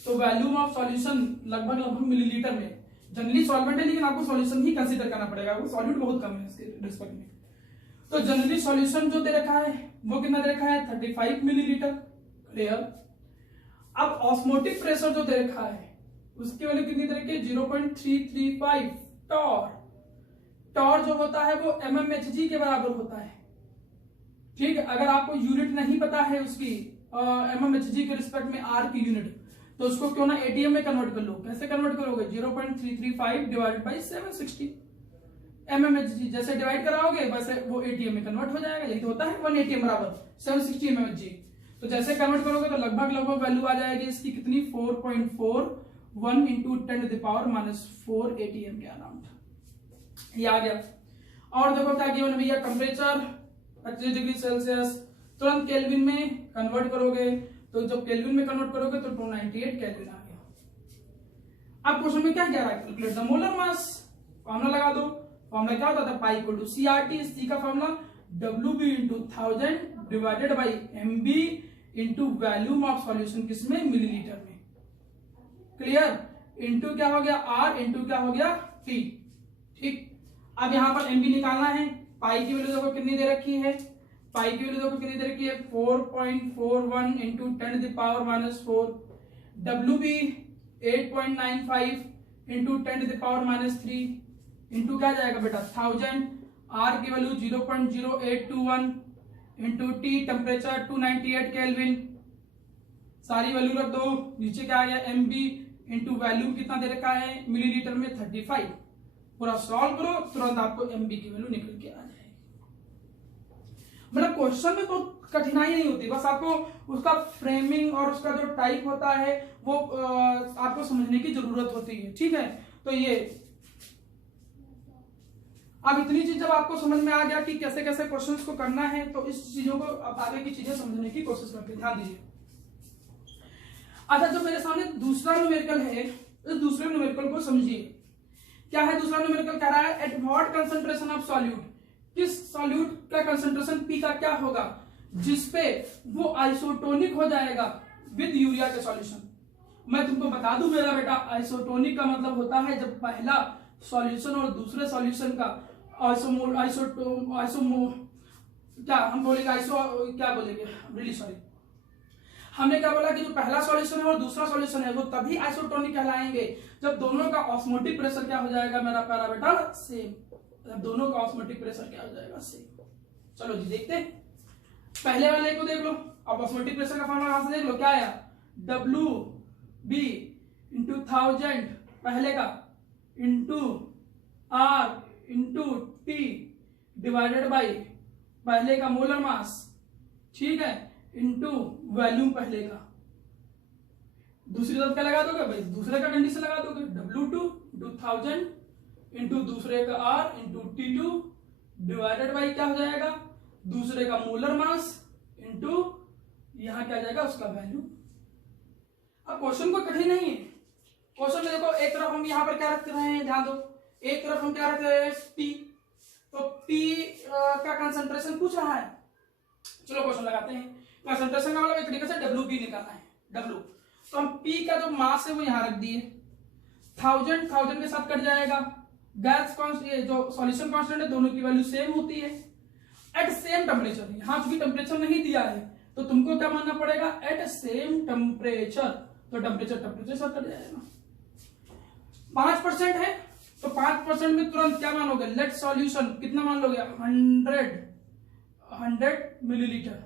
तो वैल्यूम ऑफ सॉल्यूशन लगभग मिलीलीटर में। जनरली सॉल्वेंट है लेकिन आपको सॉल्यूशन ही कंसीडर करना पड़ेगा, वो सॉल्यूट बहुत कम है इसके रिस्पेक्ट में। तो जनरली सॉल्यूशन जो दे रखा है वो कितना दे रखा है, 35 मिलीलीटर। क्लियर। अब ऑस्मोटिक प्रेशर जो दे रखा है उसकी वैल्यू कितनी दे रखी है, 0.335 टॉर। टॉर जो होता है वो mmHg के बराबर होता है। ठीक है, अगर आपको यूनिट नहीं पता है उसकी mmHg के रिस्पेक्ट में आर की यूनिट, तो उसको क्यों ना एटीएम में कन्वर्ट कर लो। कैसे कन्वर्ट करोगे, 0.335 डिवाइडेड बाई 760 mmHg। जैसे डिवाइड कराओगे वैसे वो एटीएम में कन्वर्ट हो जाएगा। यही तो होता है 1 एटीएम बराबर 760 mmHg। तो जैसे कन्वर्ट करोगे तो लगभग वैल्यू आ जाएगी इसकी कितनी, 4.41 इंटू 10⁻⁻⁴ एटीएम के अराउंड। ये आ गया। और देखो क्या गिवन भैया, टेम्परेचर 25 डिग्री सेल्सियस। तुरंत केल्विन में कन्वर्ट करोगे, तो जब केल्विन में कन्वर्ट करोगे तो 298 केल्विन आ गया। अब क्वेश्चन में क्या कह रहा है, calculate the molar mass. Formula लगा दो। फॉर्मूला क्या होता था, पाई इक्वल टू CRT। सी का formula WB into 1000 divided by MB into volume of solution किसमें, मिलीलीटर में। क्लियर। इंटू क्या हो गया, R इंटू क्या हो गया, T। ठीक, अब यहां पर MB निकालना है। पाई की वैल्यू देखो कितनी दे रखी है, पाई की वैल्यू देखो कितनी दे रखी है, 4.41 इंटू 10⁻⁻⁴। WB 8.95 इंटू 10⁻³ इंटू क्या जाएगा बेटा 1000। R की value 0.0821 into T temperature 298 kelvin. सारी वैल्यू रख दो। नीचे क्या आ गया, MB इंटू वैल्यू कितना दे रखा है मिलीलीटर में 35। पूरा सॉल्व करो, तुरंत आपको MB की वैल्यू निकल के आ जाएगी। मतलब क्वेश्चन में तो कठिनाई नहीं होती, बस आपको उसका फ्रेमिंग और उसका जो टाइप होता है वो आपको समझने की जरूरत होती है। ठीक है, तो ये अब इतनी चीज जब आपको समझ में आ गया कि कैसे कैसे क्वेश्चंस को करना है, तो इस चीजों को अब आगे की चीजें समझने की कोशिश करते, ध्यान दीजिए। अच्छा, जो मेरे सामने दूसरा न्यूमेरिकल है, इस दूसरे न्यूमेरिकल को समझिए। क्या है दूसरा न्यूमेरिकल, कह रहा है at what concentration of solute. किस सॉल्यूट का कंसंट्रेशन P का क्या होगा जिसपे वो आइसोटोनिक हो जाएगा विद यूरिया के सॉल्यूशन। मैं तुमको बता दूं मेरा बेटा, आइसोटोनिक का मतलब होता है जब पहला सॉल्यूशन और दूसरे सॉल्यूशन का क्या हम बोलेंगे, क्या बोलेंगे, रियली सॉरी, हमने क्या बोला कि जो पहला सॉल्यूशन है और दूसरा सॉल्यूशन है वो तभी आइसोटोनिक कहलाएंगे जब दोनों का ऑस्मोटिक प्रेशर क्या हो जाएगा मेरा प्यारा बेटा, सेम। जब दोनों का ऑस्मोटिक प्रेशर क्या हो जाएगा, सेम। चलो जी देखते हैं, पहले वाले को देख लो। अब ऑस्मोटिक प्रेशर का फॉर्मूला यहां से देख लो, क्या आया, WB इंटू 1000 पहले का into R into T divided by पहले का मोलर मास, ठीक है, इंटू वॉल्यूम पहले का। दूसरी तरफ क्या लगा दोगे भाई, दूसरे का कंडीशन लगा दोगे, W2 इंटू 1000 इंटू दूसरे का R into T2 divided by क्या हो जाएगा, दूसरे का मोलर मास इंटू यहां क्या जाएगा उसका वैल्यू। अब क्वेश्चन को कठिन नहीं है। क्वेश्चन में देखो, एक तरफ हम यहां पर क्या रख रहे हैं, ध्यान दो, एक तरफ हम क्या रख रहे हैं P, तो P का कंसंट्रेशन पूछ रहा है। चलो क्वेश्चन लगाते हैं। कंसंट्रेशन का मतलब एक तरीके से WB निकालना है, W। तो हम P का जो मास है वो यहां रख दिए, 1000 के साथ कट जाएगा। गैस कांस्टेंट, ये जो सॉल्यूशन कांस्टेंट है, दोनों की वैल्यू सेम होती है एट सेम टेम्परेचर। यहां चूंकि टेम्परेचर नहीं दिया है तो तुमको क्या मानना पड़ेगा, एट सेम टेम्परेचर, तो टेम्परेचर साथ कट जाएगा। 5% है तो 5% में तुरंत क्या मानोगे, लेट सॉल्यूशन कितना मान लोगे, 100 मिलीलीटर,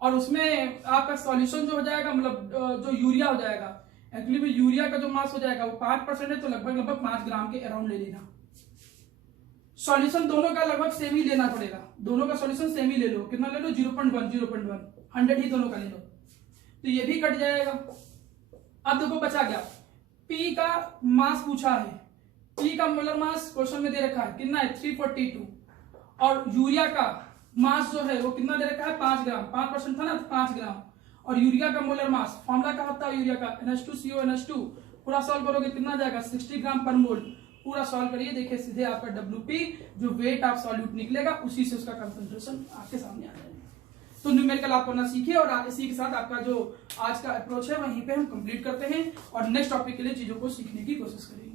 और उसमें आपका सॉल्यूशन जो हो जाएगा, मतलब जो यूरिया हो जाएगा, एक्चुअली में यूरिया का जो मास हो जाएगा वो 5% है, तो लगभग 5 ग्राम के अराउंड ले लेना। सॉल्यूशन दोनों का लगभग सेम ही लेना पड़ेगा, दोनों का सॉल्यूशन सेम ही ले लो। कितना ले लो, 0.1 100 ही दोनों का ले लो, तो ये भी कट जाएगा। अब देखो बचा गया, पी का मास पूछा है, पी का मोलर मास क्वेश्चन में दे रखा है कितना है, 342, और यूरिया का मास जो है वो कितना दे रखा है, 5 ग्राम, 5% था ना, 5 ग्राम, और यूरिया का मोलर मास, फॉर्मूला क्या होता है यूरिया का, NH2CO NH2, पूरा सॉल्व करोगे कितना जाएगा, 60 ग्राम पर मोल। पूरा सॉल्व करिए, देखिए सीधे आपका WP जो वेट ऑफ सॉल्यूट निकलेगा उसी से उसका कंसंट्रेशन आपके सामने आ जाएगा। तो न्यूमेरिकल आप करना सीखिए, और इसी के साथ आपका जो आज का अप्रोच है वहीं पे हम कंप्लीट करते हैं और नेक्स्ट टॉपिक के लिए चीजों को सीखने की कोशिश करेंगे।